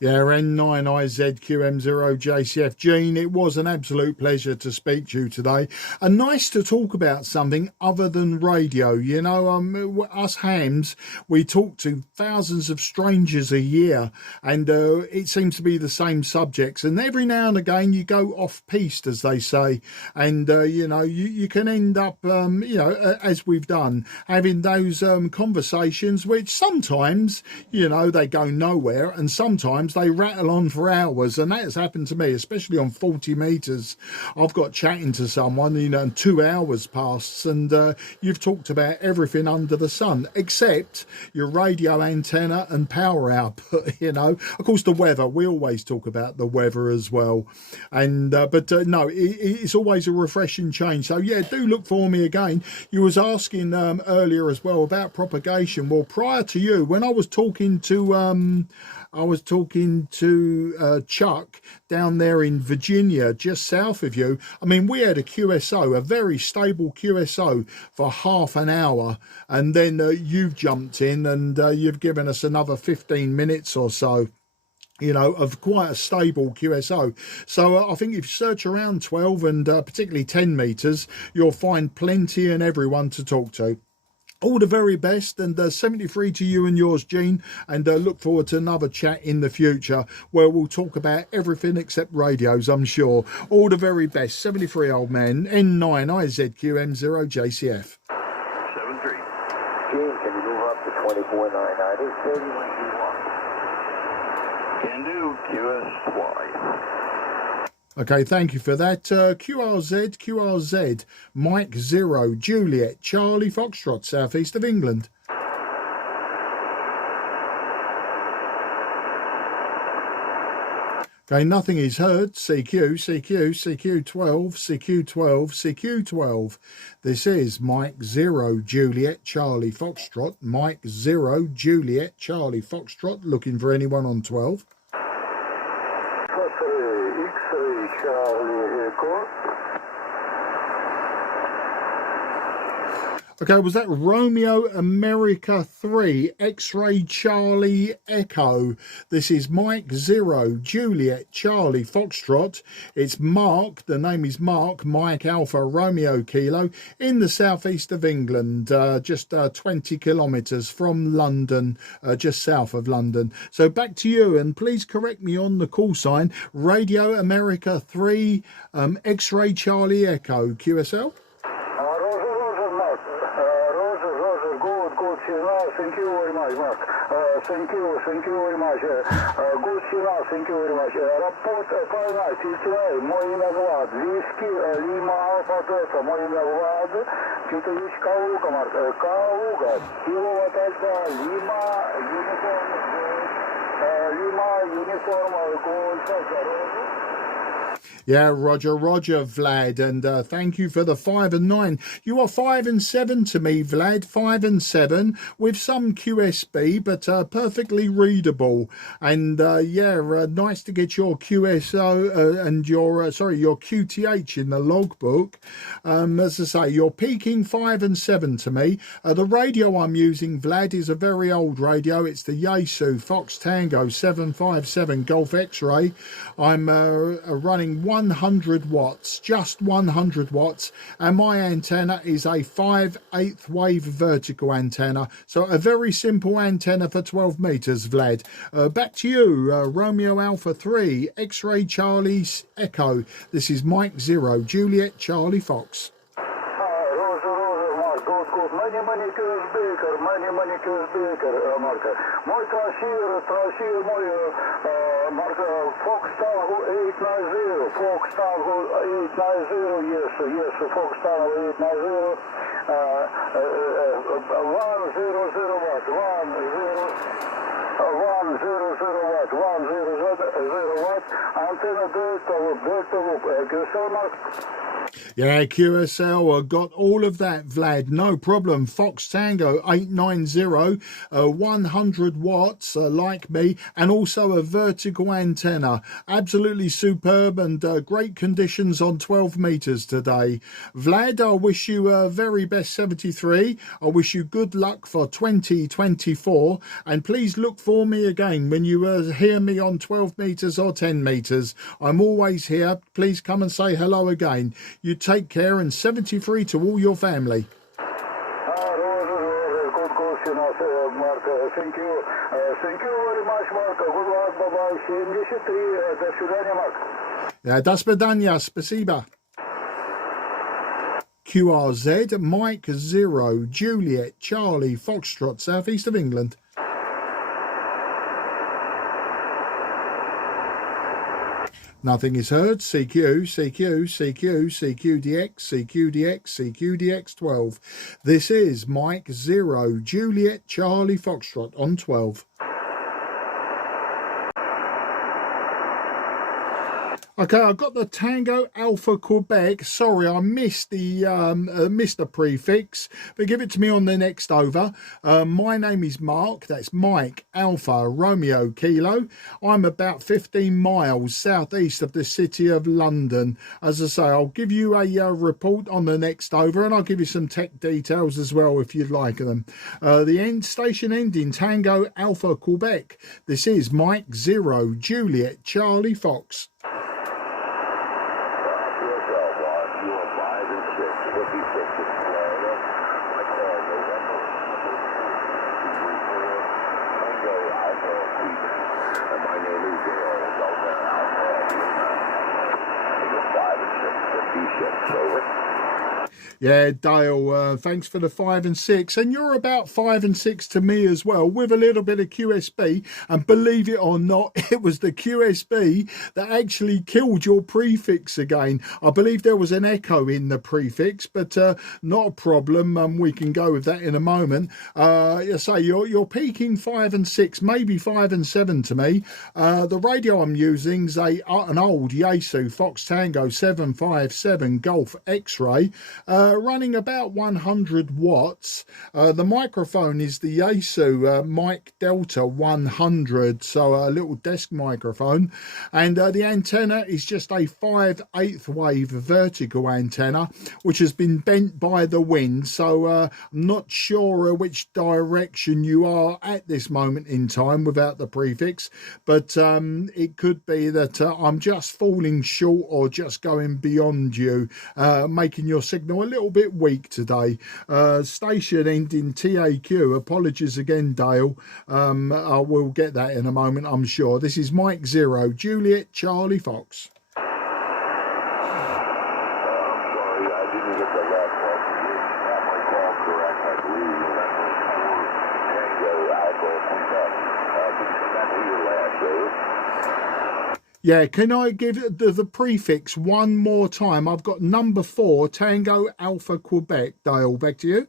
Yeah, N9IZQM0 JCF. Gene, it was an absolute pleasure to speak to you today, and nice to talk about something other than radio. You know, us hams, we talk to thousands of strangers a year, and it seems to be the same subjects, and every now and again you go off piste, as they say, and you know, you can end up you know, as we've done, having those conversations which sometimes, you know, they go nowhere, and sometimes sometimes they rattle on for hours, and that has happened to me, especially on 40 meters. I've got chatting to someone, you know, and 2 hours pass, and you've talked about everything under the sun except your radio antenna and power output. You know, of course, the weather, we always talk about the weather as well, and but no, it's always a refreshing change. So yeah, do look for me again. You was asking earlier as well about propagation. Well, prior to you, when I was talking to Chuck down there in Virginia, just south of you. I mean, we had a QSO, a very stable QSO for half an hour, and then you've jumped in and you've given us another 15 minutes or so, you know, of quite a stable QSO. So I think if you search around 12 and particularly 10 meters, you'll find plenty and everyone to talk to. All the very best, and 73 to you and yours, Gene, and look forward to another chat in the future where we'll talk about everything except radios, I'm sure. All the very best. 73 old man, N9IZQM0JCF. 7-3. Gene, can you move up to 24,990? Can do. QSY. Okay, thank you for that. QRZ, Mike 0, Juliet, Charlie Foxtrot, southeast of England. Okay, nothing is heard. CQ12. This is Mike 0, Juliet, Charlie Foxtrot. Mike 0, Juliet, Charlie Foxtrot. Looking for anyone on 12. Okay, was that Romeo America 3, X-Ray Charlie Echo? This is Mike 0, Juliet Charlie Foxtrot. It's Mark, the name is Mark, Mike Alpha Romeo Kilo, in the southeast of England, just 20 kilometres from London, just south of London. So back to you, and please correct me on the call sign, Radio America 3, X-Ray Charlie Echo, QSL? Thank you very much, Mark. Thank you very much. Good signal, thank you very much. Report final, TTI, мой имя Влад. Виски, Лима, Алфа, Дельта, мой имя Влад. Титович Калуга, Марк. Калуга, Киловатт Альфа, Лима, Юниформ, Гольф, Yeah, Roger, Vlad, and thank you for the 5 and 9. You are 5 and 7 to me, Vlad, 5 and 7, with some QSB, but perfectly readable. And nice to get your QSO and your QTH in the logbook. As I say, you're peaking 5 and 7 to me. The radio I'm using, Vlad, is a very old radio. It's the Yaesu Fox Tango 757 Golf X-Ray. I'm running 100 watts, just 100 watts, and my antenna is a 5/8 wave vertical antenna, so a very simple antenna for 12 meters, Vlad. Back to you, Romeo Alpha 3, X-Ray Charlie Echo. This is Mike 0, Juliet Charlie Fox. Many QSB, Mark. Мой трансир мой, Mark, Fox Tango 890, Fox Tango 890, yes, Fox Tango 890, 100 watt, 100 watt, antenna delta loop, QSL, Mark. Yeah, QSL got all of that, Vlad, no problem. Fox Tango 890, 100 watts, like me, and also a vertical antenna. Absolutely superb and great conditions on 12 meters today. Vlad, I wish you very best 73. I wish you good luck for 2024, and please look for me again when you hear me on 12 meters or 10 meters. I'm always here. Please come and say hello again. You take care, and 73 to all your family. Mark. Thank you. Thank you very much, Mark. Good luck. Bye-bye. 73. До свидания, Mark. До свидания. Спасибо. QRZ, Mike 0, Juliet, Charlie, Foxtrot, southeast of England. Nothing is heard. CQ, CQ, CQ, CQDX, CQDX, CQDX12. This is Mike 0, Juliet Charlie Foxtrot on 12. Okay, I've got the Tango Alpha Quebec. Sorry, I missed the prefix, but give it to me on the next over. My name is Mark. That's Mike Alpha Romeo Kilo. I'm about 15 miles southeast of the city of London. As I say, I'll give you a report on the next over, and I'll give you some tech details as well if you'd like them. The end station ending Tango Alpha Quebec. This is Mike 0, Juliet Charlie Fox. Yeah, Dale, thanks for the 5 and 6. And you're about 5 and 6 to me as well, with a little bit of QSB. And believe it or not, it was the QSB that actually killed your prefix again. I believe there was an echo in the prefix, but not a problem. We can go with that in a moment. You say you're peaking 5 and 6, maybe 5 and 7 to me. The radio I'm using is an old Yaesu Fox Tango 757 Golf X-Ray. Running about 100 watts. The microphone is the Yaesu Mic Delta 100, so a little desk microphone, and the antenna is just a 5/8 wave vertical antenna, which has been bent by the wind, so I'm not sure which direction you are at this moment in time without the prefix, but it could be that I'm just falling short or just going beyond you, making your signal a little bit weak today. Station ending TAQ. Apologies again, Dale. I will get that in a moment, I'm sure. This is Mike 0, Juliet Charlie Fox. Yeah, can I give the prefix one more time? I've got number 4, Tango Alpha Quebec. Dale, back to you.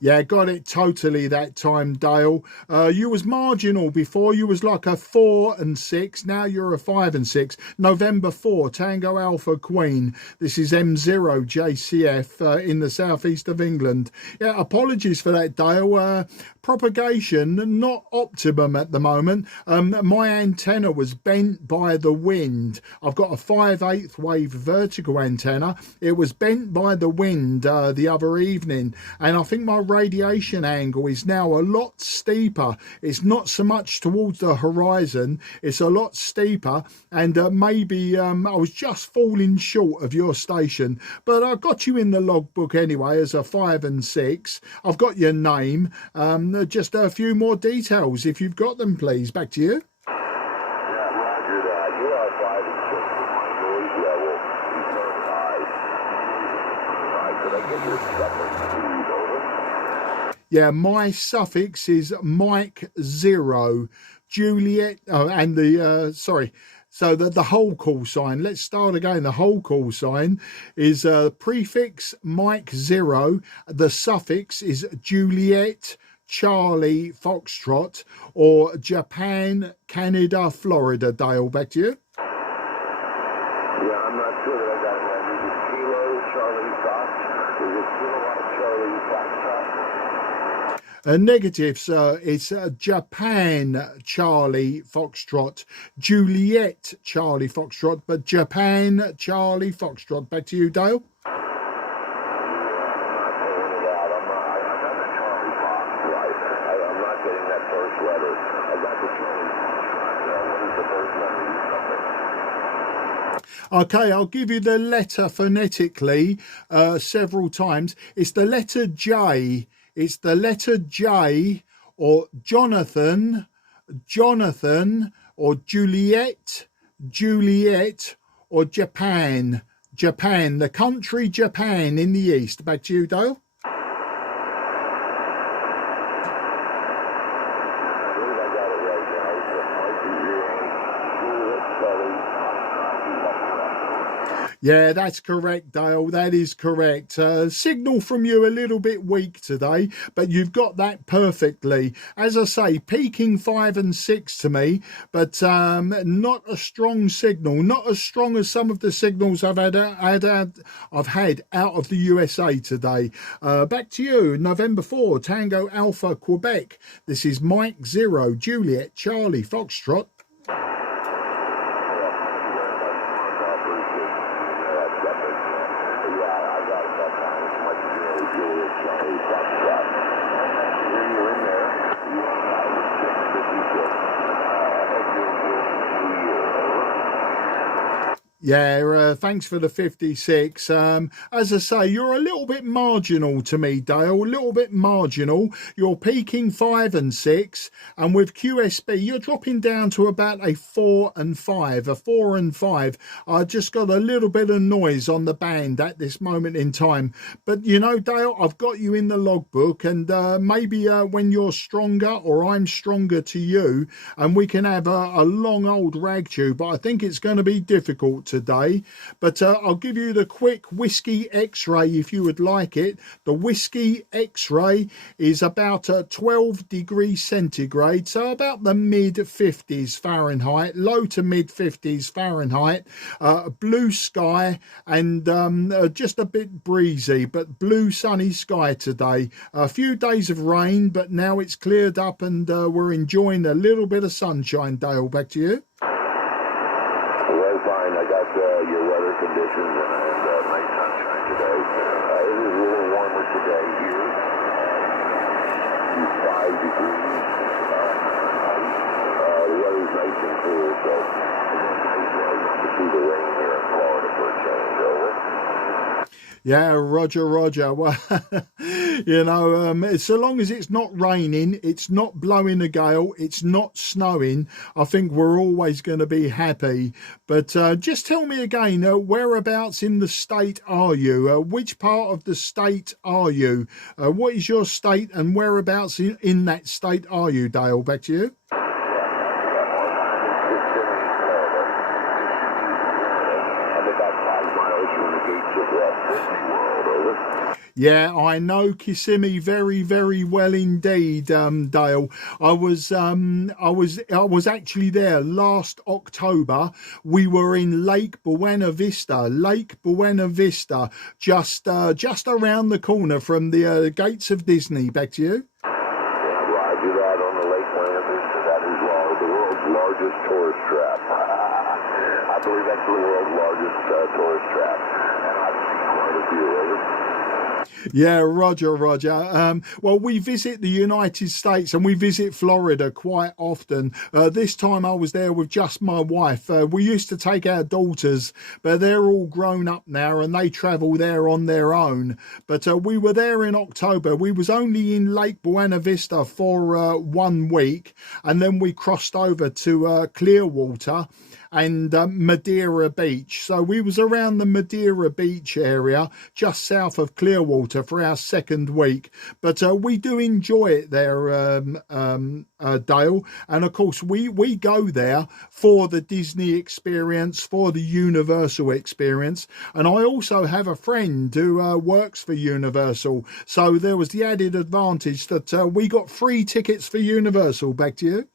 Yeah, got it totally that time, Dale. You was marginal before. You was like a 4 and 6. Now you're a 5 and 6. November 4, Tango Alpha Queen. This is M0 JCF in the southeast of England. Yeah, apologies for that, Dale. Propagation not optimum at the moment. My antenna was bent by the wind. I've got a 5/8 wave vertical antenna. It was bent by the wind the other evening, and I think my radiation angle is now a lot steeper. It's not so much towards the horizon, it's a lot steeper, and maybe I was just falling short of your station, but I got you in the logbook anyway as a 5 and 6. I've got your name. Just a few more details if you've got them, please. Back to you. Yeah, my suffix is Mike 0, Juliet, and the, sorry, so the whole call sign. Let's start again. The whole call sign is prefix Mike 0, the suffix is Juliet, Charlie, Foxtrot, or Japan, Canada, Florida. Dale, back to you. Yeah, I'm not sure that I got that. Is it Kilo, Charlie, Fox? Is it Kilowatt, Charlie, Foxtrot? Negatives, it's Japan, Charlie, Foxtrot, Juliet, Charlie, Foxtrot, but Japan, Charlie, Foxtrot. Back to you, Dale. Okay, I'll give you the letter phonetically several times. It's the letter J. It's the letter J, or Jonathan, Jonathan, or Juliet, Juliet, or Japan, Japan, the country Japan in the east. Back to you, Dale. Yeah, that's correct, Dale. That is correct. Signal from you a little bit weak today, but you've got that perfectly. As I say, peaking 5 and 6 to me, but not a strong signal. Not as strong as some of the signals I've had out of the USA today. Back to you, November 4, Tango Alpha, Quebec. This is Mike 0, Juliet, Charlie, Foxtrot. Yeah, thanks for the 56. As I say, you're a little bit marginal to me, Dale, a little bit marginal. You're peaking 5 and 6, and with QSB, you're dropping down to about a 4 and 5, a 4 and 5. I just got a little bit of noise on the band at this moment in time. But, you know, Dale, I've got you in the logbook, and maybe when you're stronger or I'm stronger to you, and we can have a long old rag chew, but I think it's going to be difficult today. But I'll give you the quick whiskey x-ray if you would like it. The whiskey x-ray is about 12 degrees centigrade, so about the mid 50s Fahrenheit, low to mid 50s Fahrenheit. Blue sky and just a bit breezy, but blue sunny sky today. A few days of rain, but now it's cleared up and we're enjoying a little bit of sunshine. Dale, back to you. Well, fine. I got your weather conditions and nice sunshine today. It is a little warmer today here. 5 degrees. The weather's nice and cool, so it's nice to see the rain here in Florida for a change. Over. Yeah, Roger. Well, you know, so long as it's not raining, it's not blowing a gale, it's not snowing, I think we're always going to be happy. But just tell me again, whereabouts in the state are you? Which part of the state are you? What is your state and whereabouts in that state are you, Dale? Back to you. Yeah, I know Kissimmee very, very well indeed, Dale. I was actually there last October. We were in Lake Buena Vista, just around the corner from the gates of Disney. Back to you. Yeah, well, I do that on the Lake Buena Vista. That is the world's largest tourist trap. I believe that's the world's largest tourist trap, and I've seen quite a few of it. Yeah, Roger. Well, we visit the United States and we visit Florida quite often. This time I was there with just my wife. We used to take our daughters, but they're all grown up now and they travel there on their own. But we were there in October. We was only in Lake Buena Vista for 1 week, and then we crossed over to Clearwater and Madeira Beach. So we was around the Madeira Beach area, just south of Clearwater, for our 2nd week. But we do enjoy it there, Dale. And of course, we go there for the Disney experience, for the Universal experience. And I also have a friend who works for Universal. So there was the added advantage that we got free tickets for Universal. Back to you.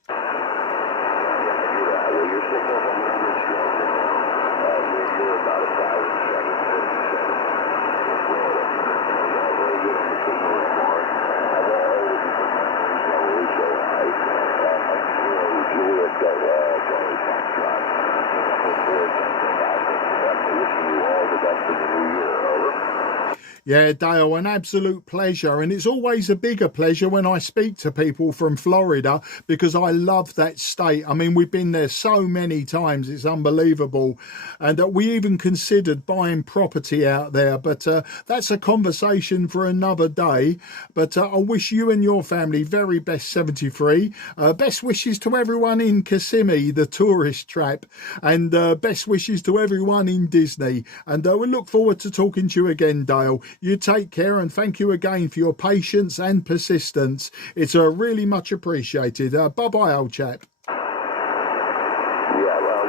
Yeah, Dale, an absolute pleasure. And it's always a bigger pleasure when I speak to people from Florida because I love that state. I mean, we've been there so many times. It's unbelievable. And we even considered buying property out there. But that's a conversation for another day. But I wish you and your family very best 73. Best wishes to everyone in Kissimmee, the tourist trap. And best wishes to everyone in Disney. And we look forward to talking to you again, Dale. You take care, and thank you again for your patience and persistence. It's really much appreciated. Bye-bye, old chap. Yeah,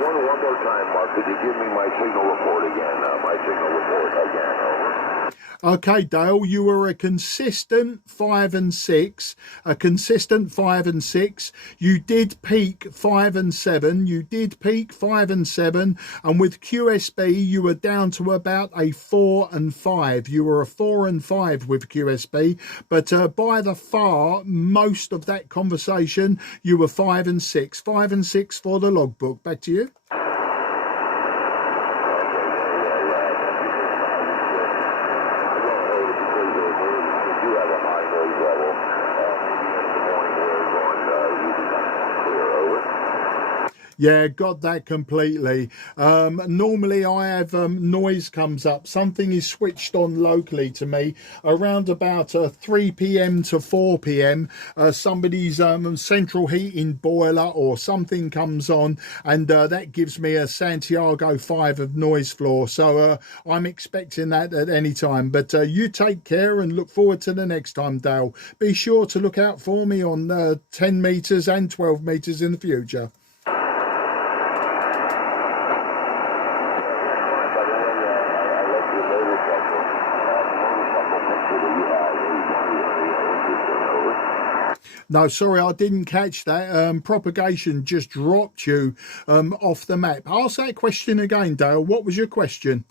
one more time, Mark. Could you give me my signal report again? My signal report again. Over. Okay, Dale, you were a consistent 5 and 6, a consistent 5 and 6. You did peak 5 and 7. You did peak 5 and 7. And with QSB, you were down to about a 4 and 5. You were a 4 and 5 with QSB. But by the far, most of that conversation, you were 5 and 6. 5 and 6 for the logbook. Back to you. Yeah, got that completely. Normally I have noise comes up. Something is switched on locally to me around about 3 p.m. to 4 p.m. Somebody's central heating boiler or something comes on, and that gives me a Santiago 5 of noise floor. So I'm expecting that at any time. But you take care and look forward to the next time, Dale. Be sure to look out for me on 10 meters and 12 meters in the future. No, sorry, I didn't catch that. Propagation just dropped you off the map. Ask that question again, Dale. What was your question?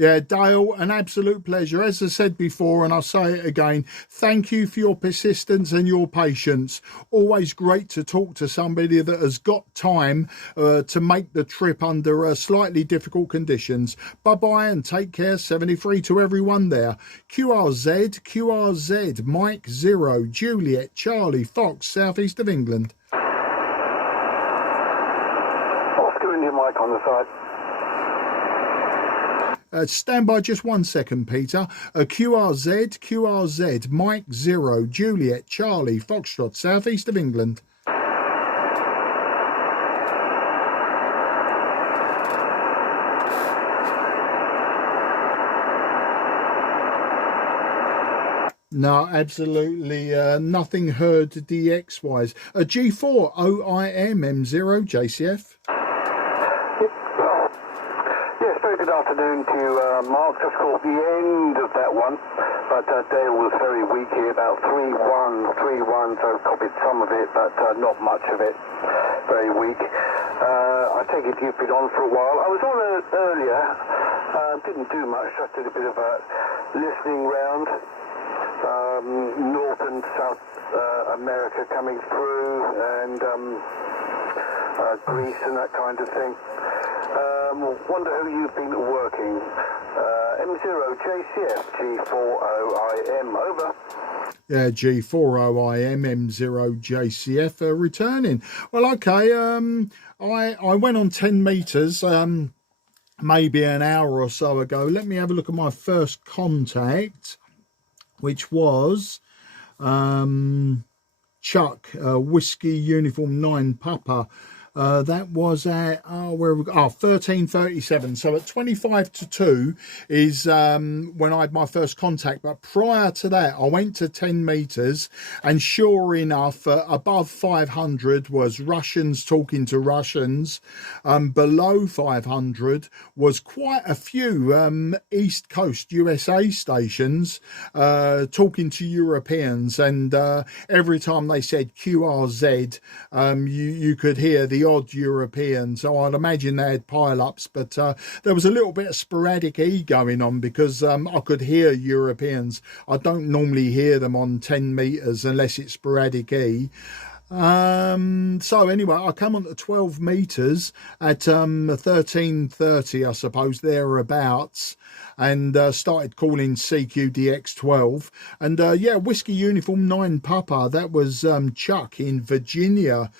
Yeah, Dale, an absolute pleasure. As I said before, and I'll say it again, thank you for your persistence and your patience. Always great to talk to somebody that has got time to make the trip under slightly difficult conditions. Bye-bye and take care. 73 to everyone there. QRZ, Mike 0, Juliet, Charlie, Fox, southeast of England. Oscar India, Mike on the side. Stand by just 1 second, Peter. QRZ, Mike 0, Juliet, Charlie, Foxtrot, southeast of England. No, absolutely nothing heard DX-wise. G4, OIM, M0, JCF. Good afternoon to you, Mark. Just caught the end of that one, but Dale was very weak here, about 3-1, so copied some of it, but not much of it. Very weak. I take it you've been on for a while. I was on earlier, didn't do much, just did a bit of a listening round. North and South America coming through, and Greece and that kind of thing. Wonder who you've been working. M0 JCF G40IM, over. Yeah, G40IM M0 JCF returning. Well, okay. I went on 10 meters maybe an hour or so ago. Let me have a look at my first contact, which was Chuck, Whiskey Uniform 9 Papa. That was at 13:37. So at 25 to 2 is when I had my first contact. But prior to that, I went to 10 meters, and sure enough, above 500 was Russians talking to Russians. Below 500 was quite a few East Coast USA stations talking to Europeans, and every time they said QRZ, you could hear the odd European, so I'd imagine they had pile-ups, but there was a little bit of sporadic E going on because I could hear Europeans. I don't normally hear them on 10 meters unless it's sporadic E. So anyway, I come on to 12 meters at 13:30, I suppose, thereabouts, and started calling CQ12, and yeah, Whiskey Uniform 9 Papa, that was Chuck in Virginia,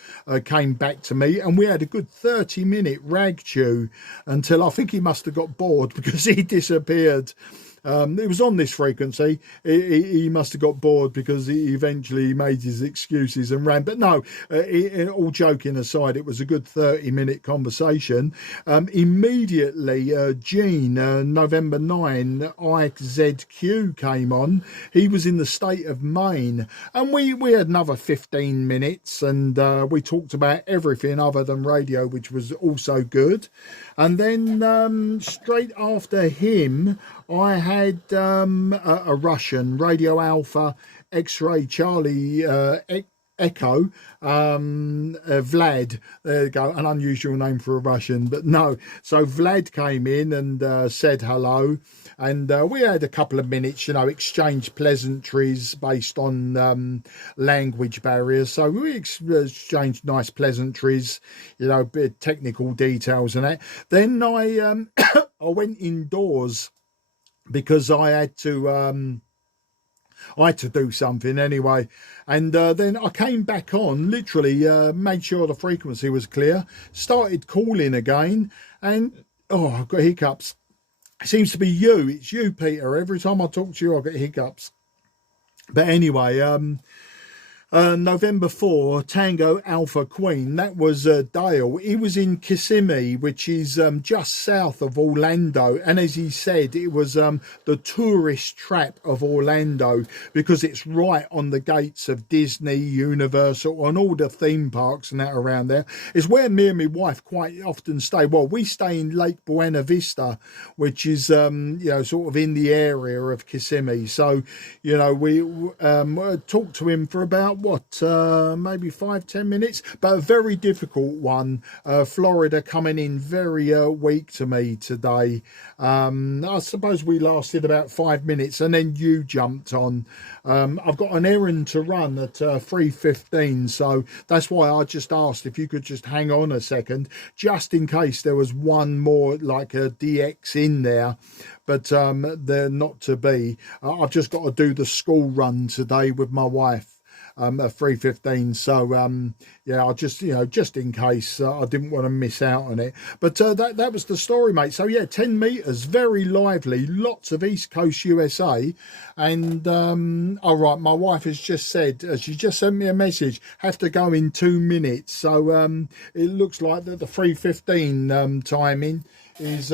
came back to me, and we had a good 30-minute rag chew until I think he must have got bored because he disappeared. It was on this frequency. He must have got bored because he eventually made his excuses and ran. But no, all joking aside, it was a good 30-minute conversation. Immediately, Gene, November 9, IZQ came on. He was in the state of Maine. And we had another 15 minutes, and we talked about everything other than radio, which was also good. And then straight after him, I had a Russian, Radio Alpha X-Ray Charlie Echo, Vlad. There you go, an unusual name for a Russian, but no. So Vlad came in and said hello, and we had a couple of minutes, you know, exchanged pleasantries based on language barriers. So we exchanged nice pleasantries, you know, bit of technical details and that. Then I I went indoors because I had to do something anyway, and then I came back on, literally made sure the frequency was clear, started calling again, and oh, I've got hiccups. It seems to be you. It's you, Peter. Every time I talk to you, I get hiccups. But anyway, November 4, Tango Alpha Queen, that was Dale. He was in Kissimmee, which is just south of Orlando, and as he said, it was the tourist trap of Orlando because it's right on the gates of Disney, Universal, and all the theme parks and that around there. It's where me and my wife quite often stay. Well, we stay in Lake Buena Vista, which is you know, sort of in the area of Kissimmee. So, you know, we talked to him for about maybe 5-10 minutes, but a very difficult one. Florida coming in very weak to me today. I suppose we lasted about 5 minutes and then you jumped on. I've got an errand to run at 3:15, so that's why I just asked if you could just hang on a second, just in case there was one more like a DX in there, but they're not to be. I've just got to do the school run today with my wife at 3:15, so yeah, I just, you know, just in case, I didn't want to miss out on it. But that was the story, mate. So yeah, 10 meters, very lively, lots of East Coast USA. And all right, my wife has just said, she just sent me a message, have to go in 2 minutes. So it looks like that the 3:15 timing is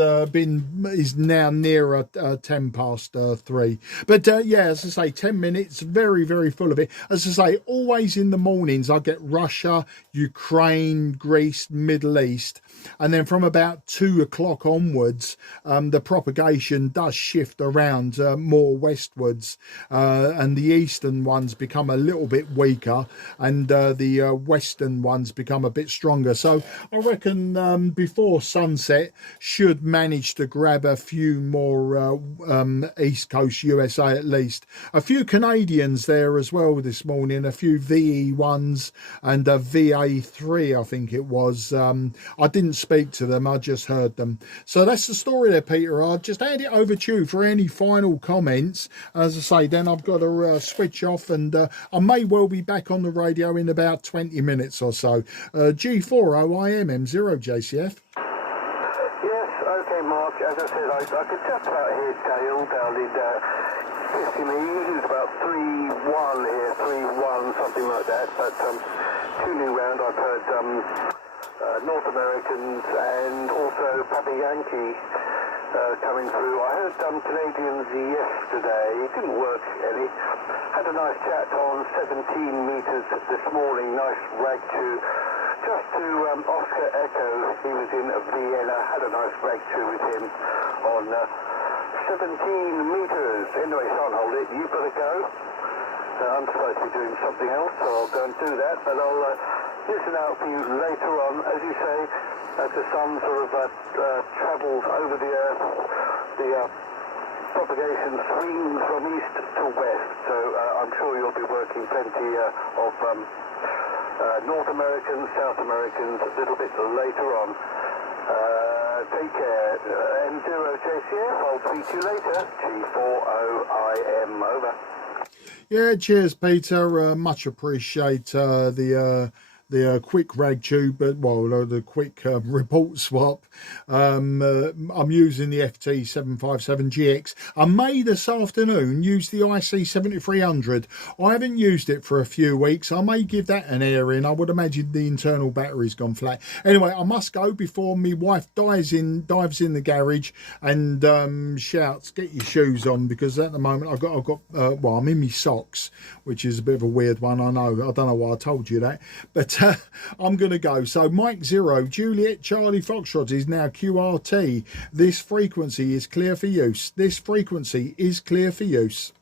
now nearer 10 past 3. But yeah, as I say, 10 minutes, very, very full of it. As I say, always in the mornings I get Russia, Ukraine, Greece, Middle East, and then from about 2 o'clock onwards the propagation does shift around more westwards, and the eastern ones become a little bit weaker, and the western ones become a bit stronger. So I reckon before sunset should manage to grab a few more East Coast USA at least. A few Canadians there as well this morning, a few VE1s and a VA3, I think it was. I didn't speak to them, I just heard them. So that's the story there, Peter. I'll just hand it over to you for any final comments. As I say, then I've got to switch off, and I may well be back on the radio in about 20 minutes or so. G40IMM0JCF. Okay, Mark, as I said, I could just about hear Dale down in Kissimmee. He was about 3-1 here, 3-1, something like that. But tuning round, I've heard North Americans and also Papa Yankee coming through. I heard Canadians yesterday. It didn't work any. Had a nice chat on 17 meters this morning, nice rag chew. Just to Oscar Echo, he was in Vienna, had a nice rag chew with him on 17 meters. Anyway, can't hold it, you've got to go. I'm supposed to be doing something else, so I'll go and do that, but I'll listen out for you later on, as you say, as the sun sort of travels over the Earth. The propagation swings from east to west, so I'm sure you'll be working plenty of North Americans, South Americans a little bit later on. Take care. N0JCF, I'll speak to you later. G40IM, over. Yeah, cheers, Peter. Much appreciate the quick rag tube, but well, the quick report swap. I'm using the FT-757GX. I may this afternoon use the IC7300. I haven't used it for a few weeks. I may give that an airing. I would imagine the internal battery's gone flat. Anyway, I must go before my wife dives in the garage and shouts, "Get your shoes on," because at the moment I've got well, I'm in my socks, which is a bit of a weird one. I know. I don't know why I told you that, but I'm going to go. So Mike 0, Juliet Charlie Foxtrot is now QRT. This frequency is clear for use. This frequency is clear for use.